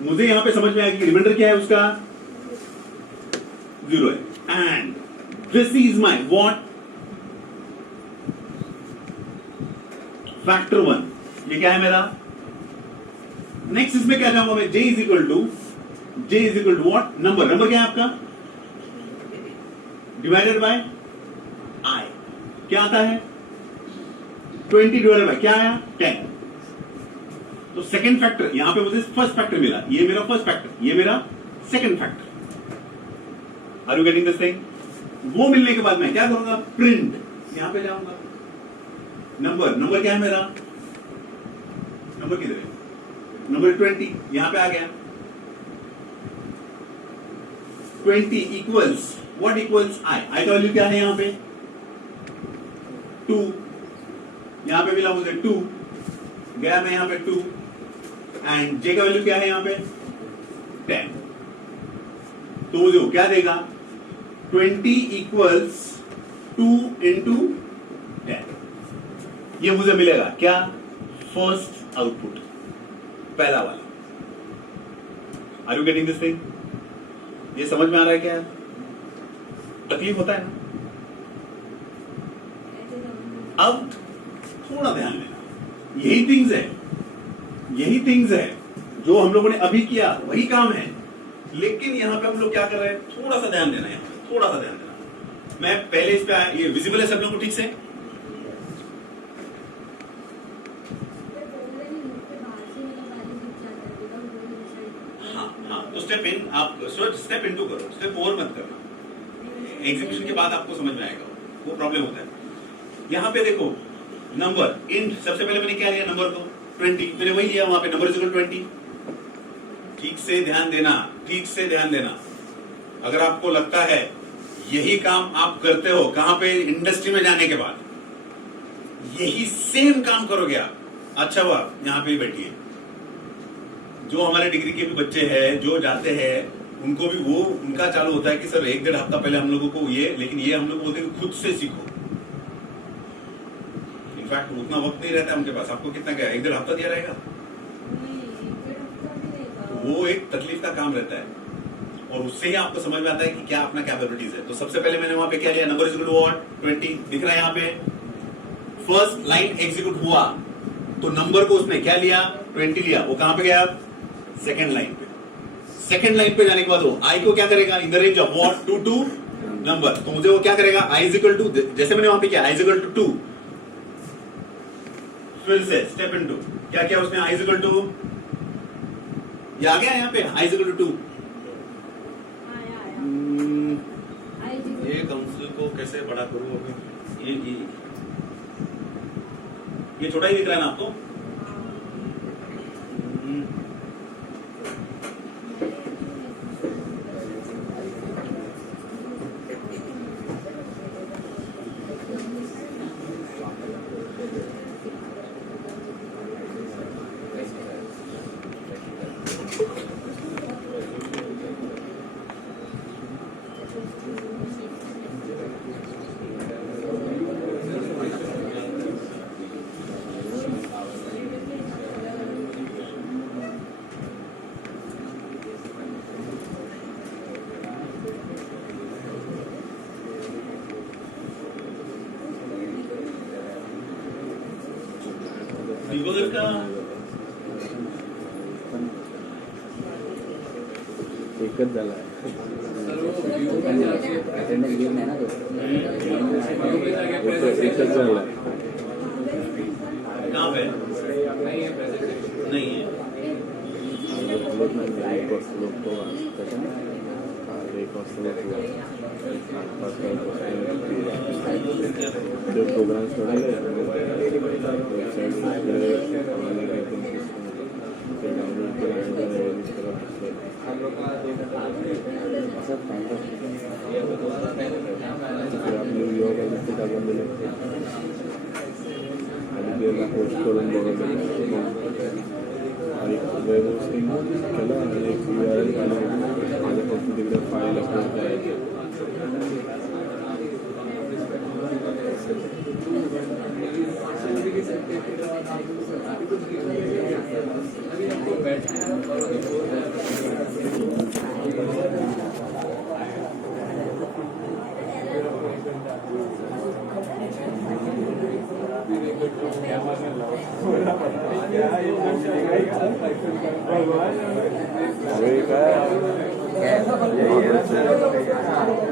मुझे यहाँ पे समझ में आया कि रिमाइंडर क्या है उसका 0 है, and this is my what, factor 1, ये क्या है मेरा, नेक्स्ट इसमें क्या जाऊंगा मैं, j is equal to what, number क्या है आपका, डिवाइडेड बाय i, क्या आता है 20 डिवाइडेड बाय क्या आया 10, तो सेकंड फैक्टर, यहां पे मुझे फर्स्ट फैक्टर मिला, ये मेरा फर्स्ट फैक्टर, ये मेरा second factor, are you getting this thing, वो मिलने के बाद मैं क्या करूंगा, प्रिंट, यहां पे जाऊंगा, नंबर क्या है मेरा, नंबर किधर है, नंबर 20, यहां पे आ गया, 20 इक्वल्स व्हाट, इक्वल्स आई का वैल्यू क्या है यहां पे 2, यहां पे मिला मुझे 2, गया मैं यहां पे 2, एंड जे का वैल्यू क्या है यहां पे 10, तो मुझे क्या देगा 20 इक्वल्स 2 इंटू 10, ये मुझे मिलेगा क्या, फर्स्ट आउटपुट, पहला वाला, are you getting this thing, ये समझ में आ रहा है क्या, तकलीफ होता है ना, अब थोड़ा ध्यान देना, यही थिंग्स है जो हम लोगों ने अभी किया, वही काम है, लेकिन यहां पे हम लोग क्या कर रहे हैं, थोड़ा सा ध्यान देना, यहां पे थोड़ा सा ध्यान देना, मैं पहले इस पे ये विजिबल है सब लोगों को ठीक से, हाँ तो स्टेप इन, आप स्टेप इनटू करो, स्टेप 4 मत करना, एग्जीक्यूशन के बाद आपको समझ में आएगा, वो प्रॉब्लम होता है। यहां पे देखो नंबर इन, सबसे पहले मैंने क्या लिया, नंबर को 20, मैंने वही लिया, वहां पे नंबर इज इक्वल 20, ठीक से ध्यान देना, ठीक से ध्यान देना, अगर आपको लगता है यही काम आप करते हो कहां पे, इंडस्ट्री में जाने के बाद यही सेम काम करोगे आप, अच्छा हुआ यहां पे बैठिए, जो हमारे डिग्री के भी बच्चे हैं जो जाते हैं उनको भी वो उनका चालू होता है कि सर 1-1.5 हफ्ता पहले हम लोगों को ये, लेकिन ये हम लोग बोलते हैं कि खुद से सीखो, इनफैक्ट उतना वक्त नहीं रहता उनके पास, आपको कितना क्या 1-1.5 हफ्ता दिया रहेगा, वो एक तकलीफ का काम रहता है, और उससे ही आपको समझ में आता है कि क्या अपना कैपेबिलिटीज है। तो सबसे पहले मैंने वहां पे क्या लिया, number is equal to what 20, दिख रहा है यहाँ पे, फर्स्ट लाइन एग्जीक्यूट हुआ तो नंबर को उसने क्या लिया 20 लिया, वो कहां पे गया, सेकंड लाइन पे, सेकंड लाइन पे जाने के बाद वो आई को क्या करेगा, in the range of what 2 to number, तो मुझे वो क्या करेगा, आई इज इक्वल टू, जैसे मैंने वहां पे किया आई इज इक्वल टू 2, फिर से स्टेप इनटू, क्या किया उसने, आई इज इक्वल टू, ये आ गया यहाँ पे आई इज इक्वल टू 2, छोटे से बड़ा करूँ ये छोटा ही दिख रहा है ना आपको? डिबगर का एकच झाला आहे. सर वो व्यू में जाके अटेंडन्स घेऊन आहे ना तो. व्यू में जाके प्रेजेंटेशन एकच झाला आहे. कहाँ पे? नहीं है प्रेजेंटेशन नहीं है. लोक नाही एक वाजता लोक तो त्याच्या एक वाजता जो प्रोग्राम सोडायला आपले योगा टाकून दिले आणि ते पोस्ट करून बघत आणि वैभव सिंग केलं आणि एक URL काढलं माझं फक्त तिकडे फाईल अपलोड करायची. काय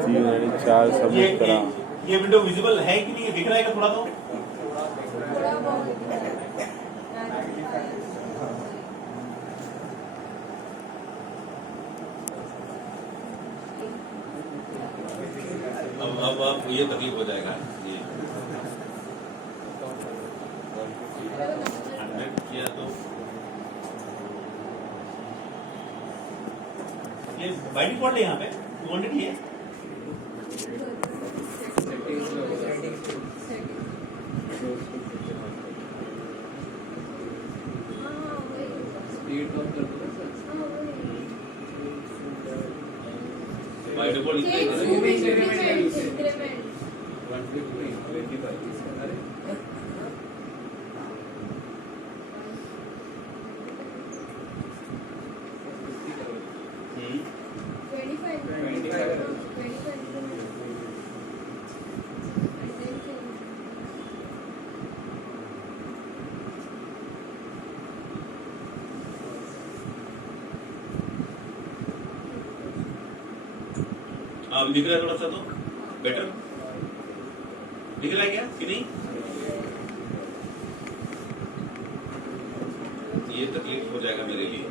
3 आणि 4 सबमिट करा. ये विंडो विजिबल है कि नहीं, दिख रहा है क्या थोड़ा तो? थोड़ा बहुत अब ये तकलीफ हो जाएगा. ये 100 किया तो ये बाय डिफॉल्ट है यहाँ पे 200 ही है. सेटिंग्स में होगा स्पीड कम कर दो सर. बाय डिफॉल्ट इंक्रीमेंट 150 अरे अब दिख रहा है थोड़ा सा तो बेटर दिख रहा है क्या कि नहीं? ये तकलीफ हो जाएगा मेरे लिए.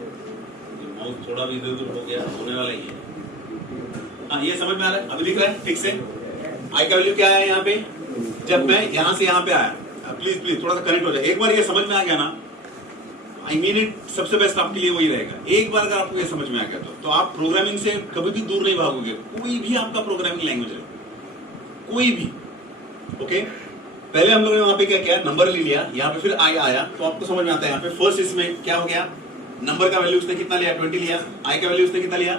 ये माउस थोड़ा भी इधर उधर हो गया, होने वाला ही है. हाँ ये समझ में आ रहा है, अभी दिख रहा है ठीक से. आई का वैल्यू क्या है यहाँ पे? जब मैं यहाँ से यहाँ पे आया, प्लीज प्लीज थोड़ा सा कनेक्ट हो जाए. एक बार ये समझ में आ गया ना, आई मीन इट, सबसे बेस्ट आपके लिए वही रहेगा. एक बार अगर आपको ये समझ में आ गया तो आप प्रोग्रामिंग से कभी भी दूर नहीं भागोगे. कोई भी आपका प्रोग्रामिंग लैंग्वेज है, कोई भी. ओके, पहले हम लोगों ने वहां पे क्या किया, नंबर ले लिया. यहाँ पे फिर आई आया तो आपको समझ में आता है. यहाँ पे फर्स्ट इसमें क्या हो गया, नंबर का वैल्यू उसने कितना लिया, 20 लिया. आई का वैल्यू उसने कितना लिया,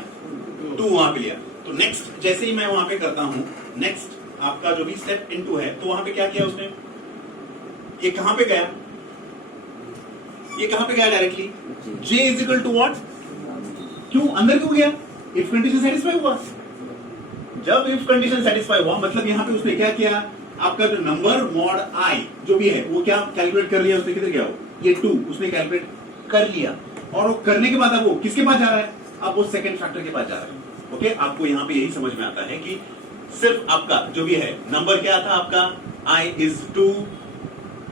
2 वहां पे लिया. तो नेक्स्ट जैसे ही मैं वहां पे करता हूं, नेक्स्ट आपका जो भी स्टेप इनटू है, तो वहां पे क्या किया उसने, ये कहां पे गया, ये कहां पे गया directly, j is equal to what, क्यों अंदर क्यों गया, इफ कंडीशन सेटिस्फाई हुआ. जब इफ कंडीशन सेटिस्फाई हुआ मतलब यहां पे उसने क्या किया, आपका जो नंबर मॉड आई जो भी है वो क्या कैलकुलेट कर लिया उसने, किधर गया वो, ये 2 उसने कैलकुलेट कर लिया. और वो करने के बाद अब वो किसके पास जा रहा है, अब वो सेकंड फैक्टर के पास जा रहा है. ओके, आपको यहां पे यही समझ में आता है कि सिर्फ आपका जो भी है नंबर क्या था आपका, i is 2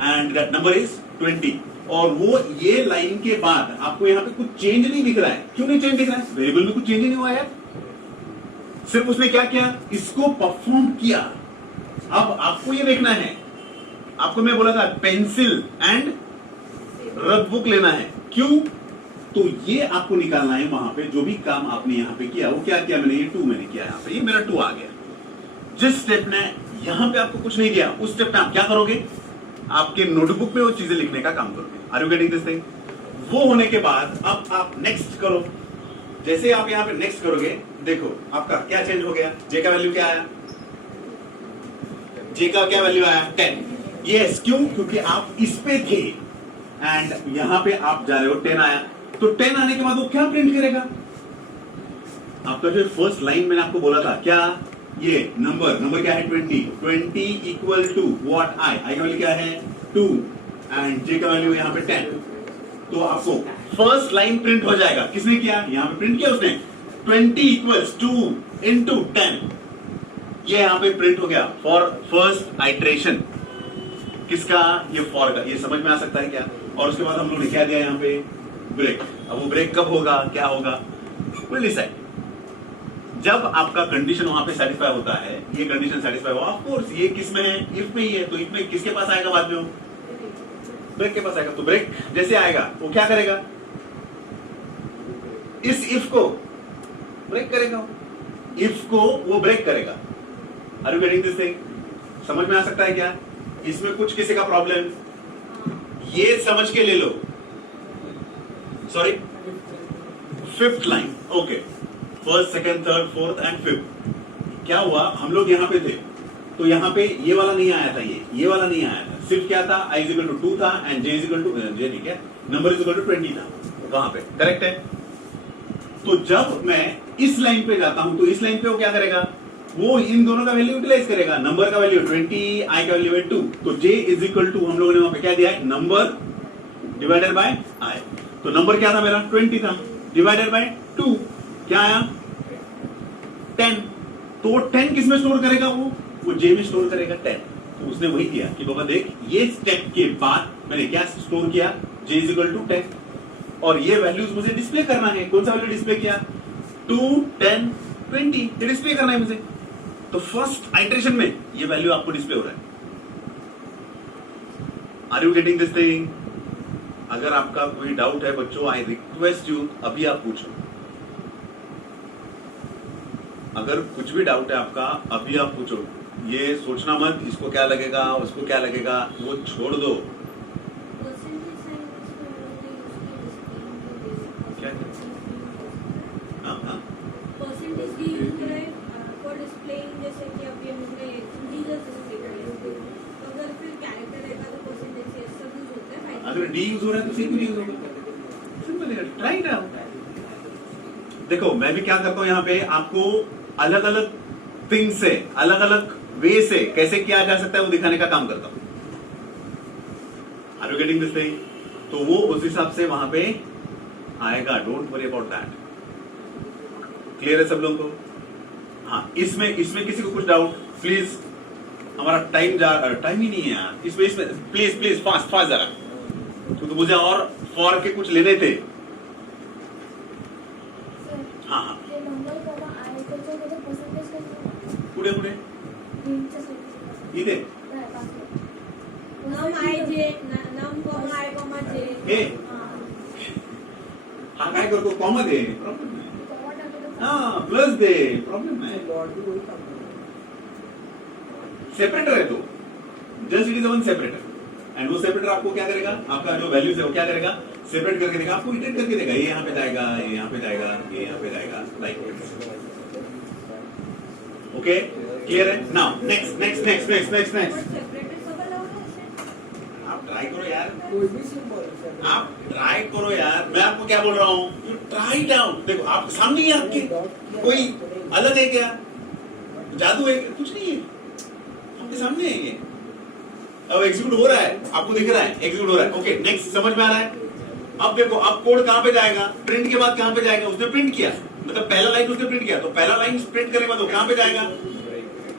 and that number is 20. और वो ये लाइन के बाद आपको यहाँ पे कुछ चेंज नहीं दिख रहा है. क्यों नहीं चेंज दिख रहा है, वेरिएबल में कुछ चेंज नहीं हुआ है. सिर्फ उसने क्या किया, इसको परफॉर्म किया. अब आपको ये देखना है, आपको मैं बोला था पेंसिल एंड रफ बुक लेना है। क्यों? तो ये आपको निकालना है वहां पे जो भी काम आपने यहां पे किया, वो क्या किया मैंने, ये 2 मैंने किया यहां पे, ये मेरा 2 आ गया। जिस स्टेप ने यहां पे आपको कुछ नहीं दिया, उस स्टेप में आप क्या करोगे, आपके नोटबुक में वो चीजें लिखने का काम करोगे। Are you getting this thing? वो होने के बाद अब आप नेक्स्ट करो। जैसे आप यहां पे नेक्स्ट करोगे, देखो आपका क्या चेंज हो गया, जे का वैल्यू क्या आया, जे का क्या वैल्यू आया 10। यस, क्यों? क्योंकि आप इस पे थे एंड यहां पे आप जा रहे हो, 10 आया। तो 10 आने के बाद वो क्या प्रिंट करेगा, आपका जो फर्स्ट लाइन मैंने आपको बोला था क्या, ये नंबर क्या है 20 इक्वल टू व्हाट, आई का वैल्यू क्या है 2 एंड जे का वैल्यू यहां पे 10। तो आपको फर्स्ट लाइन प्रिंट हो जाएगा। किसने किया, यहां पे प्रिंट किया उसने, 20 इक्वल्स 2 इंटू 10, ये यहां पे प्रिंट हो गया फॉर फर्स्ट आइट्रेशन। किसका, ये फॉर का। ये समझ में आ सकता है क्या? और उसके बाद हम लोग ने क्या दिया यहां पे, ब्रेक। अब वो ब्रेक कब होगा, क्या होगा, विल डिसाइड जब आपका कंडीशन वहां पे सेटिस्फाई होता है। ये कंडीशन सेटिस्फाई हुआ, ऑफ कोर्स ये किस में है, इफ में ही है। तो इफ में किसके पास आएगा बाद में, ब्रेक के पास आएगा। तो ब्रेक जैसे आएगा वो क्या करेगा, इस इफ को ब्रेक करेगा, इफ को वो ब्रेक करेगा। Are you getting this thing? समझ में आ सकता है क्या? इसमें कुछ किसी का प्रॉब्लम, ये समझ के ले लो। Sorry, 5th line, okay, first second third fourth and 5th। क्या हुआ, हम लोग यहां पे थे तो यहां पे ये वाला नहीं आया था, ये वाला नहीं आया था। सिर्फ क्या था, i इज इक्वल टू 2 था and j is equal to j नहीं क्या, नंबर इज इक्वल टू 20 था वहां पे, करेक्ट है। तो जब मैं इस लाइन पे जाता हूं तो इस लाइन पे वो क्या करेगा, वो इन दोनों का वैल्यू यूटिलाइज करेगा। नंबर का वैल्यू 20, i का वैल्यू है 2, तो j इज इक्वल टू हम लोगों ने वहां पे क्या दिया है, नंबर डिवाइडेड बाय i। तो नंबर क्या था मेरा 20 था, डिवाइडेड बाय 2 क्या आया 10। तो 10 किस में स्टोर करेगा, वो j में स्टोर करेगा 10। तो उसने वही किया कि बाबा देख, ये स्टेप के बाद मैंने क्या स्टोर किया, j इज इक्वल टू 10, और ये वैल्यूज मुझे डिस्प्ले करना है। कौन सा वैल्यू डिस्प्ले किया, 2, 10, 20, ये डिस्प्ले करना है मुझे। तो फर्स्ट आइटरेशन में ये वैल्यू आपको डिस्प्ले हो रहा है। Are you getting this thing? अगर आपका कोई डाउट है बच्चों, आई रिक्वेस्ट यू अभी आप पूछो। अगर कुछ भी डाउट है आपका, अभी आप पूछो। ये सोचना मत इसको क्या लगेगा, उसको क्या लगेगा, वो छोड़ दो। क्या? हाँ, परसेंटेज भी यूज करें फॉर डिस्प्लेइंग, जैसे कि अभी हमने इंटीजर्स डिस्प्ले करे, तो अगर फिर कैरेक्टर रहेगा तो परसेंटेज से सब यूज होता है। अगर डी यूज हो रहा है तो सी भी यूज होगा। सिंपल है, ट्राई इट आउट। देखो मैं भी क्या करता हूं, यहाँ पे आपको अलग अलग थिंग से, अलग अलग वे से कैसे किया जा सकता है वो दिखाने का काम करता हूं। Are you getting this thing? तो वो उस हिसाब से वहां पे आएगा, don't worry about that. Clear है सब लोगों को? हाँ, इसमें किसी को कुछ डाउट, प्लीज, हमारा टाइम ही नहीं है यार इसमें प्लीज फास्ट जरा, क्योंकि मुझे और फॉर के कुछ लेने थे। हाँ पुढे इथे नम आय जे, नम कॉमा आय कॉमा जे, हे हा काय करतो, कॉमा दे, हाँ प्लस दे, प्रॉब्लेम है। सेपरेटर है तो, just it is one separator, and वो सेपरेटर आपको क्या करेगा, आपका जो वैल्यूज है वो क्या करेगा, सेपरेट करके देगा, आपको इटरेट करके देगा। ये यहाँ पे जाएगा, ये यहाँ पे जाएगा, ये यहाँ पे जाएगा, लाइक ओके, क्लियर है? नाउ नेक्स्ट आप ट्राई करो यार, कोई भी सिंबल आप ट्राई करो यार। मैं आपको क्या बोल रहा हूँ, यू ट्राई इट आउट। देखो आप सामने ही, आपके कोई अलग है क्या, जादू है क्या? कुछ नहीं है, आपके सामने है ये। अब एग्जीक्यूट हो रहा है, आपको दिख रहा है एग्जीक्यूट हो रहा है। ओके नेक्स्ट, समझ में आ रहा है? अब देखो, अब कोड कहां पे जाएगा, प्रिंट के बाद कहां पे जाएगा, उसने प्रिंट किया, मतलब पहला लाइन उसने प्रिंट किया, तो पहला लाइन प्रिंट करने के बाद वो कहां पे जाएगा,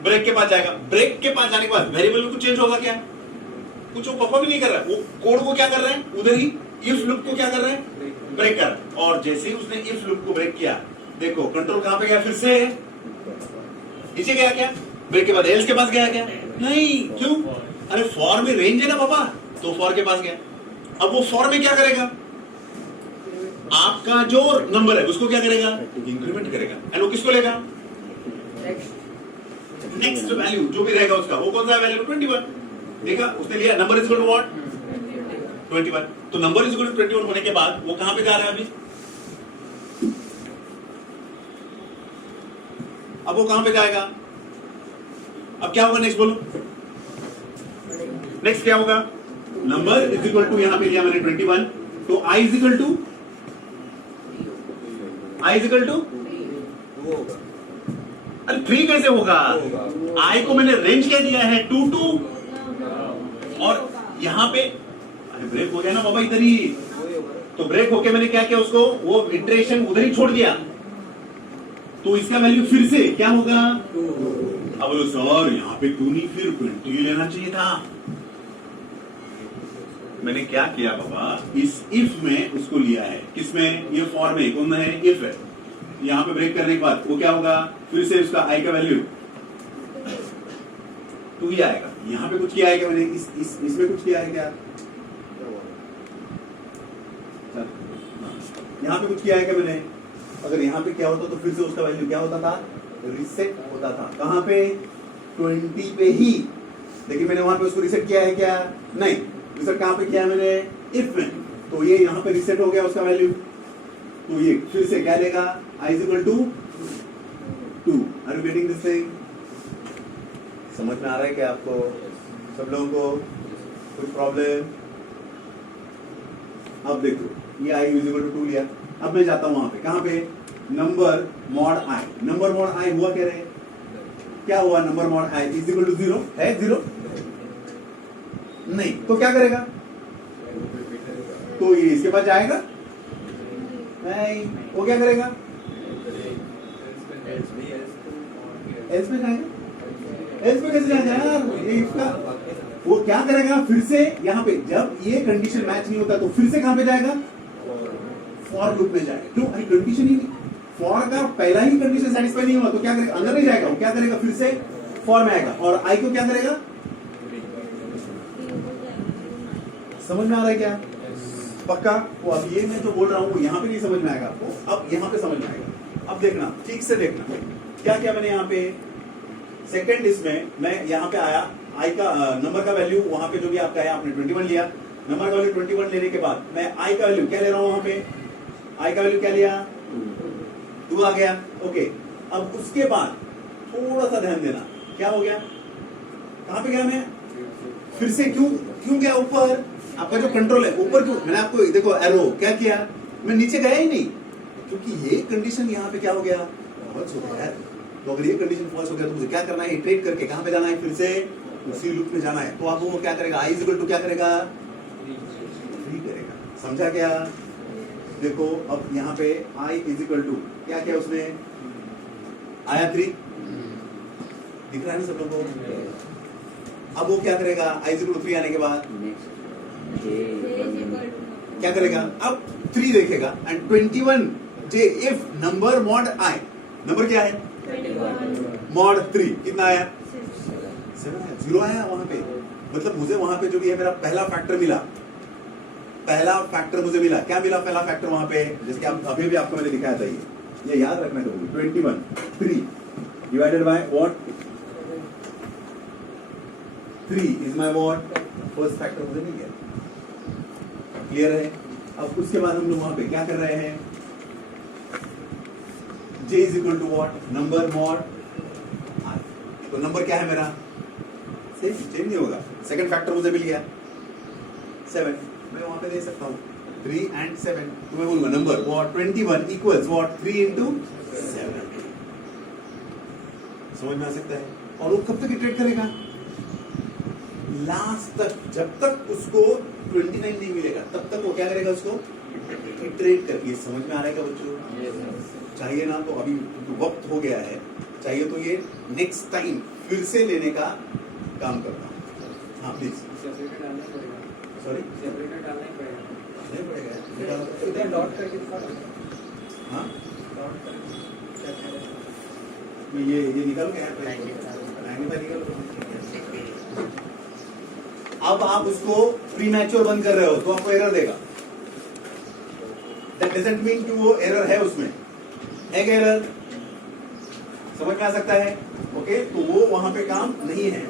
ब्रेक के पास जाएगा। ब्रेक के पास जाने के बाद वेरिएबल में कुछ चेंज होगा क्या, कुछ वो परफॉर्म नहीं कर रहा है, वो कोड को क्या कर रहा है, उधर ही इफ लूप को क्या कर रहा है, ब्रेक कर रहा है। और जैसे ही उसने इफ लूप को ब्रेक किया, देखो कंट्रोल कहां पे गया, फिर से नीचे गया क्या, ब्रेक के बाद एल्स के पास गया क्या? नहीं, क्यों? अरे फॉर में रेंज है ना पापा, तो फॉर के पास गया। अब वो फॉर में क्या करेगा? आपका जो नंबर है उसको क्या करेगा? इंक्रीमेंट करेगा। एंड वो किसको लेगा? नेक्स्ट वैल्यू जो भी रहेगा उसका, वो कौन सा वैल्यू? 21। देखा उसने लिया, number is equal to what? 21। तो नंबर इज इक्वल टू 21 होने के बाद वो कहां पे जा रहा है अभी? अब वो कहां पे जाएगा? अब क्या होगा नेक्स्ट बोलो? नेक्स्ट क्या होगा? नंबर इज इक्वल टू, यहां पे लिया मैंने 21, तो I is equal to, I is equal to, अरे 3 कैसे होगा? आई को मैंने रेंज क्या दिया है? 2 2, और यहां पे अरे ब्रेक हो गया ना बाबा इधर ही, तो ब्रेक होके मैंने क्या किया उसको, वो इटरेशन उधर ही छोड़ दिया, तो इसका वैल्यू फिर से क्या होगा? अब बोलो सर यहाँ पे 2 नहीं फिर 20 लेना चाहिए था। मैंने क्या किया बाबा, इस इफ में उसको लिया है, किसमें? ये फॉर में, कौन है? इफ है। यहां पे ब्रेक करने के बाद वो क्या होगा? फिर से उसका आई का वैल्यू 2 ही आएगा। यहां पे कुछ किया है क्या मैंने? इसमें कुछ किया है क्या? यहां पे कुछ किया है क्या मैंने? अगर यहां पे क्या होता तो फिर से उसका वैल्यू क्या होता था? रिसेट होता था। कहां पे? 20 पे ही। लेकिन मैंने वहां पे उसको रिसेट किया है क्या? नहीं। रिसेट कहां पे किया है मैंने? इफ में। तो ये यहां पे रिसेट हो गया उसका वैल्यू, तो ये फिर से क्या लेगा? I is equal to 2। Are you getting this thing? समझ में आ रहा है क्या आपको? सब लोगों को कुछ प्रॉब्लम? अब देखो ये आई इज इक्वल टू 2 लिया। अब मैं जाता हूं वहां पे, कहां पे? Number mod i. Number mod i हुआ क्या रहे? क्या हुआ? Number mod i is equal to 0 है? 0 नहीं, तो क्या करेगा? तो ये इसके पास जाएगा नहीं, वो क्या करेगा? एल्स पे जाएगा। एल्स पे कैसे जाएगा यार? ये इसका वो क्या करेगा? फिर से यहाँ पे जब ये कंडीशन मैच नहीं होता तो फिर से कहां पे जाएगा? फॉर लूप में जाएगा। क्यों? अरे कंडीशन ही नहीं, फॉर का पहला ही कंडीशन सेटिस्फाई नहीं हुआ तो क्या करेगा? अंदर नहीं जाएगा, वो क्या करेगा? फिर से फॉर में आएगा और आई को क्या करेगा? समझ में आ रहा है क्या? पक्का? वो अब ये मैं जो बोल रहा हूँ वो यहाँ पे नहीं समझ में आएगा आपको, अब यहाँ पे समझ में आएगा। अब देखना, ठीक से देखना क्या क्या मैंने यहाँ पे सेकंड इसमें मैं यहाँ पे आया, आई का नंबर का वैल्यू वहां पे जो भी आपका है आपने 21 लिया, नंबर का वैल्यू 21 लेने के बाद मैं आई का वैल्यू क्या ले रहा हूँ? वहां पे आई का वैल्यू क्या लिया? 2 आ गया। ओके, अब उसके बाद थोड़ा सा ध्यान देना, क्या हो गया? कहां पे गया मैं? फिर से क्यों गया ऊपर? आपका जो कंट्रोल है ऊपर क्यों? मैंने आपको देखो एरो क्या किया, मैं नीचे गया ही नहीं, क्योंकि ये कंडीशन यहाँ पे क्या हो गया? फॉल्स हो गया। तो अगर ये कंडीशन फॉल्स हो गया तो मुझे क्या करना है? इटरेट करके कहां पे जाना है? फिर से उसी लूप में जाना है। तो आप वो क्या करेगा? आई इज इक्वल टू क्या करेगा? 3 करेगा। समझा क्या? देखो अब यहाँ पे आई इज इक्वल टू क्या किया उसने? आया 3, दिख रहा है ना सब लोगों को? अब वो क्या करेगा? आई इज इक्वल टू 3 आने के बाद क्या करेगा? अब 3 देखेगा and 21 J if number mod i, number क्या है? 21 मॉड 3 कितना आया? 7 आया। 0 आया वहां पे, मतलब मुझे वहां पे जो भी है मेरा पहला फैक्टर मिला, पहला फैक्टर मुझे मिला। क्या मिला पहला फैक्टर वहां पे? जैसे कि आप अभी भी आपको मैंने दिखाया था, ये याद रखना कभी। 21 3 divided by what? 3 is my what? First factor मुझे मिल गया। क्लियर है? अब उसके बाद हम लोग वहां पे क्या कर रहे हैं? j is equal to what? Number mod i. तो नंबर क्या है मेरा? सेम, चेंज नहीं होगा। सेकंड फैक्टर मुझे मिल गया 7, मैं वहां पे दे सकता हूँ 3 and 7। तो मैं बोलूंगा number what? 21 equals what? 3 into 7। समझ में आ सकता है? और वो कब तक इटरेट करेगा? लास्ट तक, जब तक उसको 29 नहीं मिलेगा तब तक वो क्या करेगा? उसको इटरेट करके। समझ में आ रहा है बच्चों? चाहिए ना तो अभी तो वक्त हो गया है, चाहिए तो ये नेक्स्ट टाइम फिर से लेने का काम करता हूँ। हाँ प्लीज। सॉरी, नहीं पड़ेगा, इधर डॉट करके हाँ डॉट करके मैं ये निकाल के अब आप उसको प्रीमैच्योर बंद कर रहे हो तो आपको एरर देगा। दैट डजंट मीन कि वो एरर है उसमें, है एरर, समझ में आ सकता है? ओके, तो वो वहां पे काम नहीं है।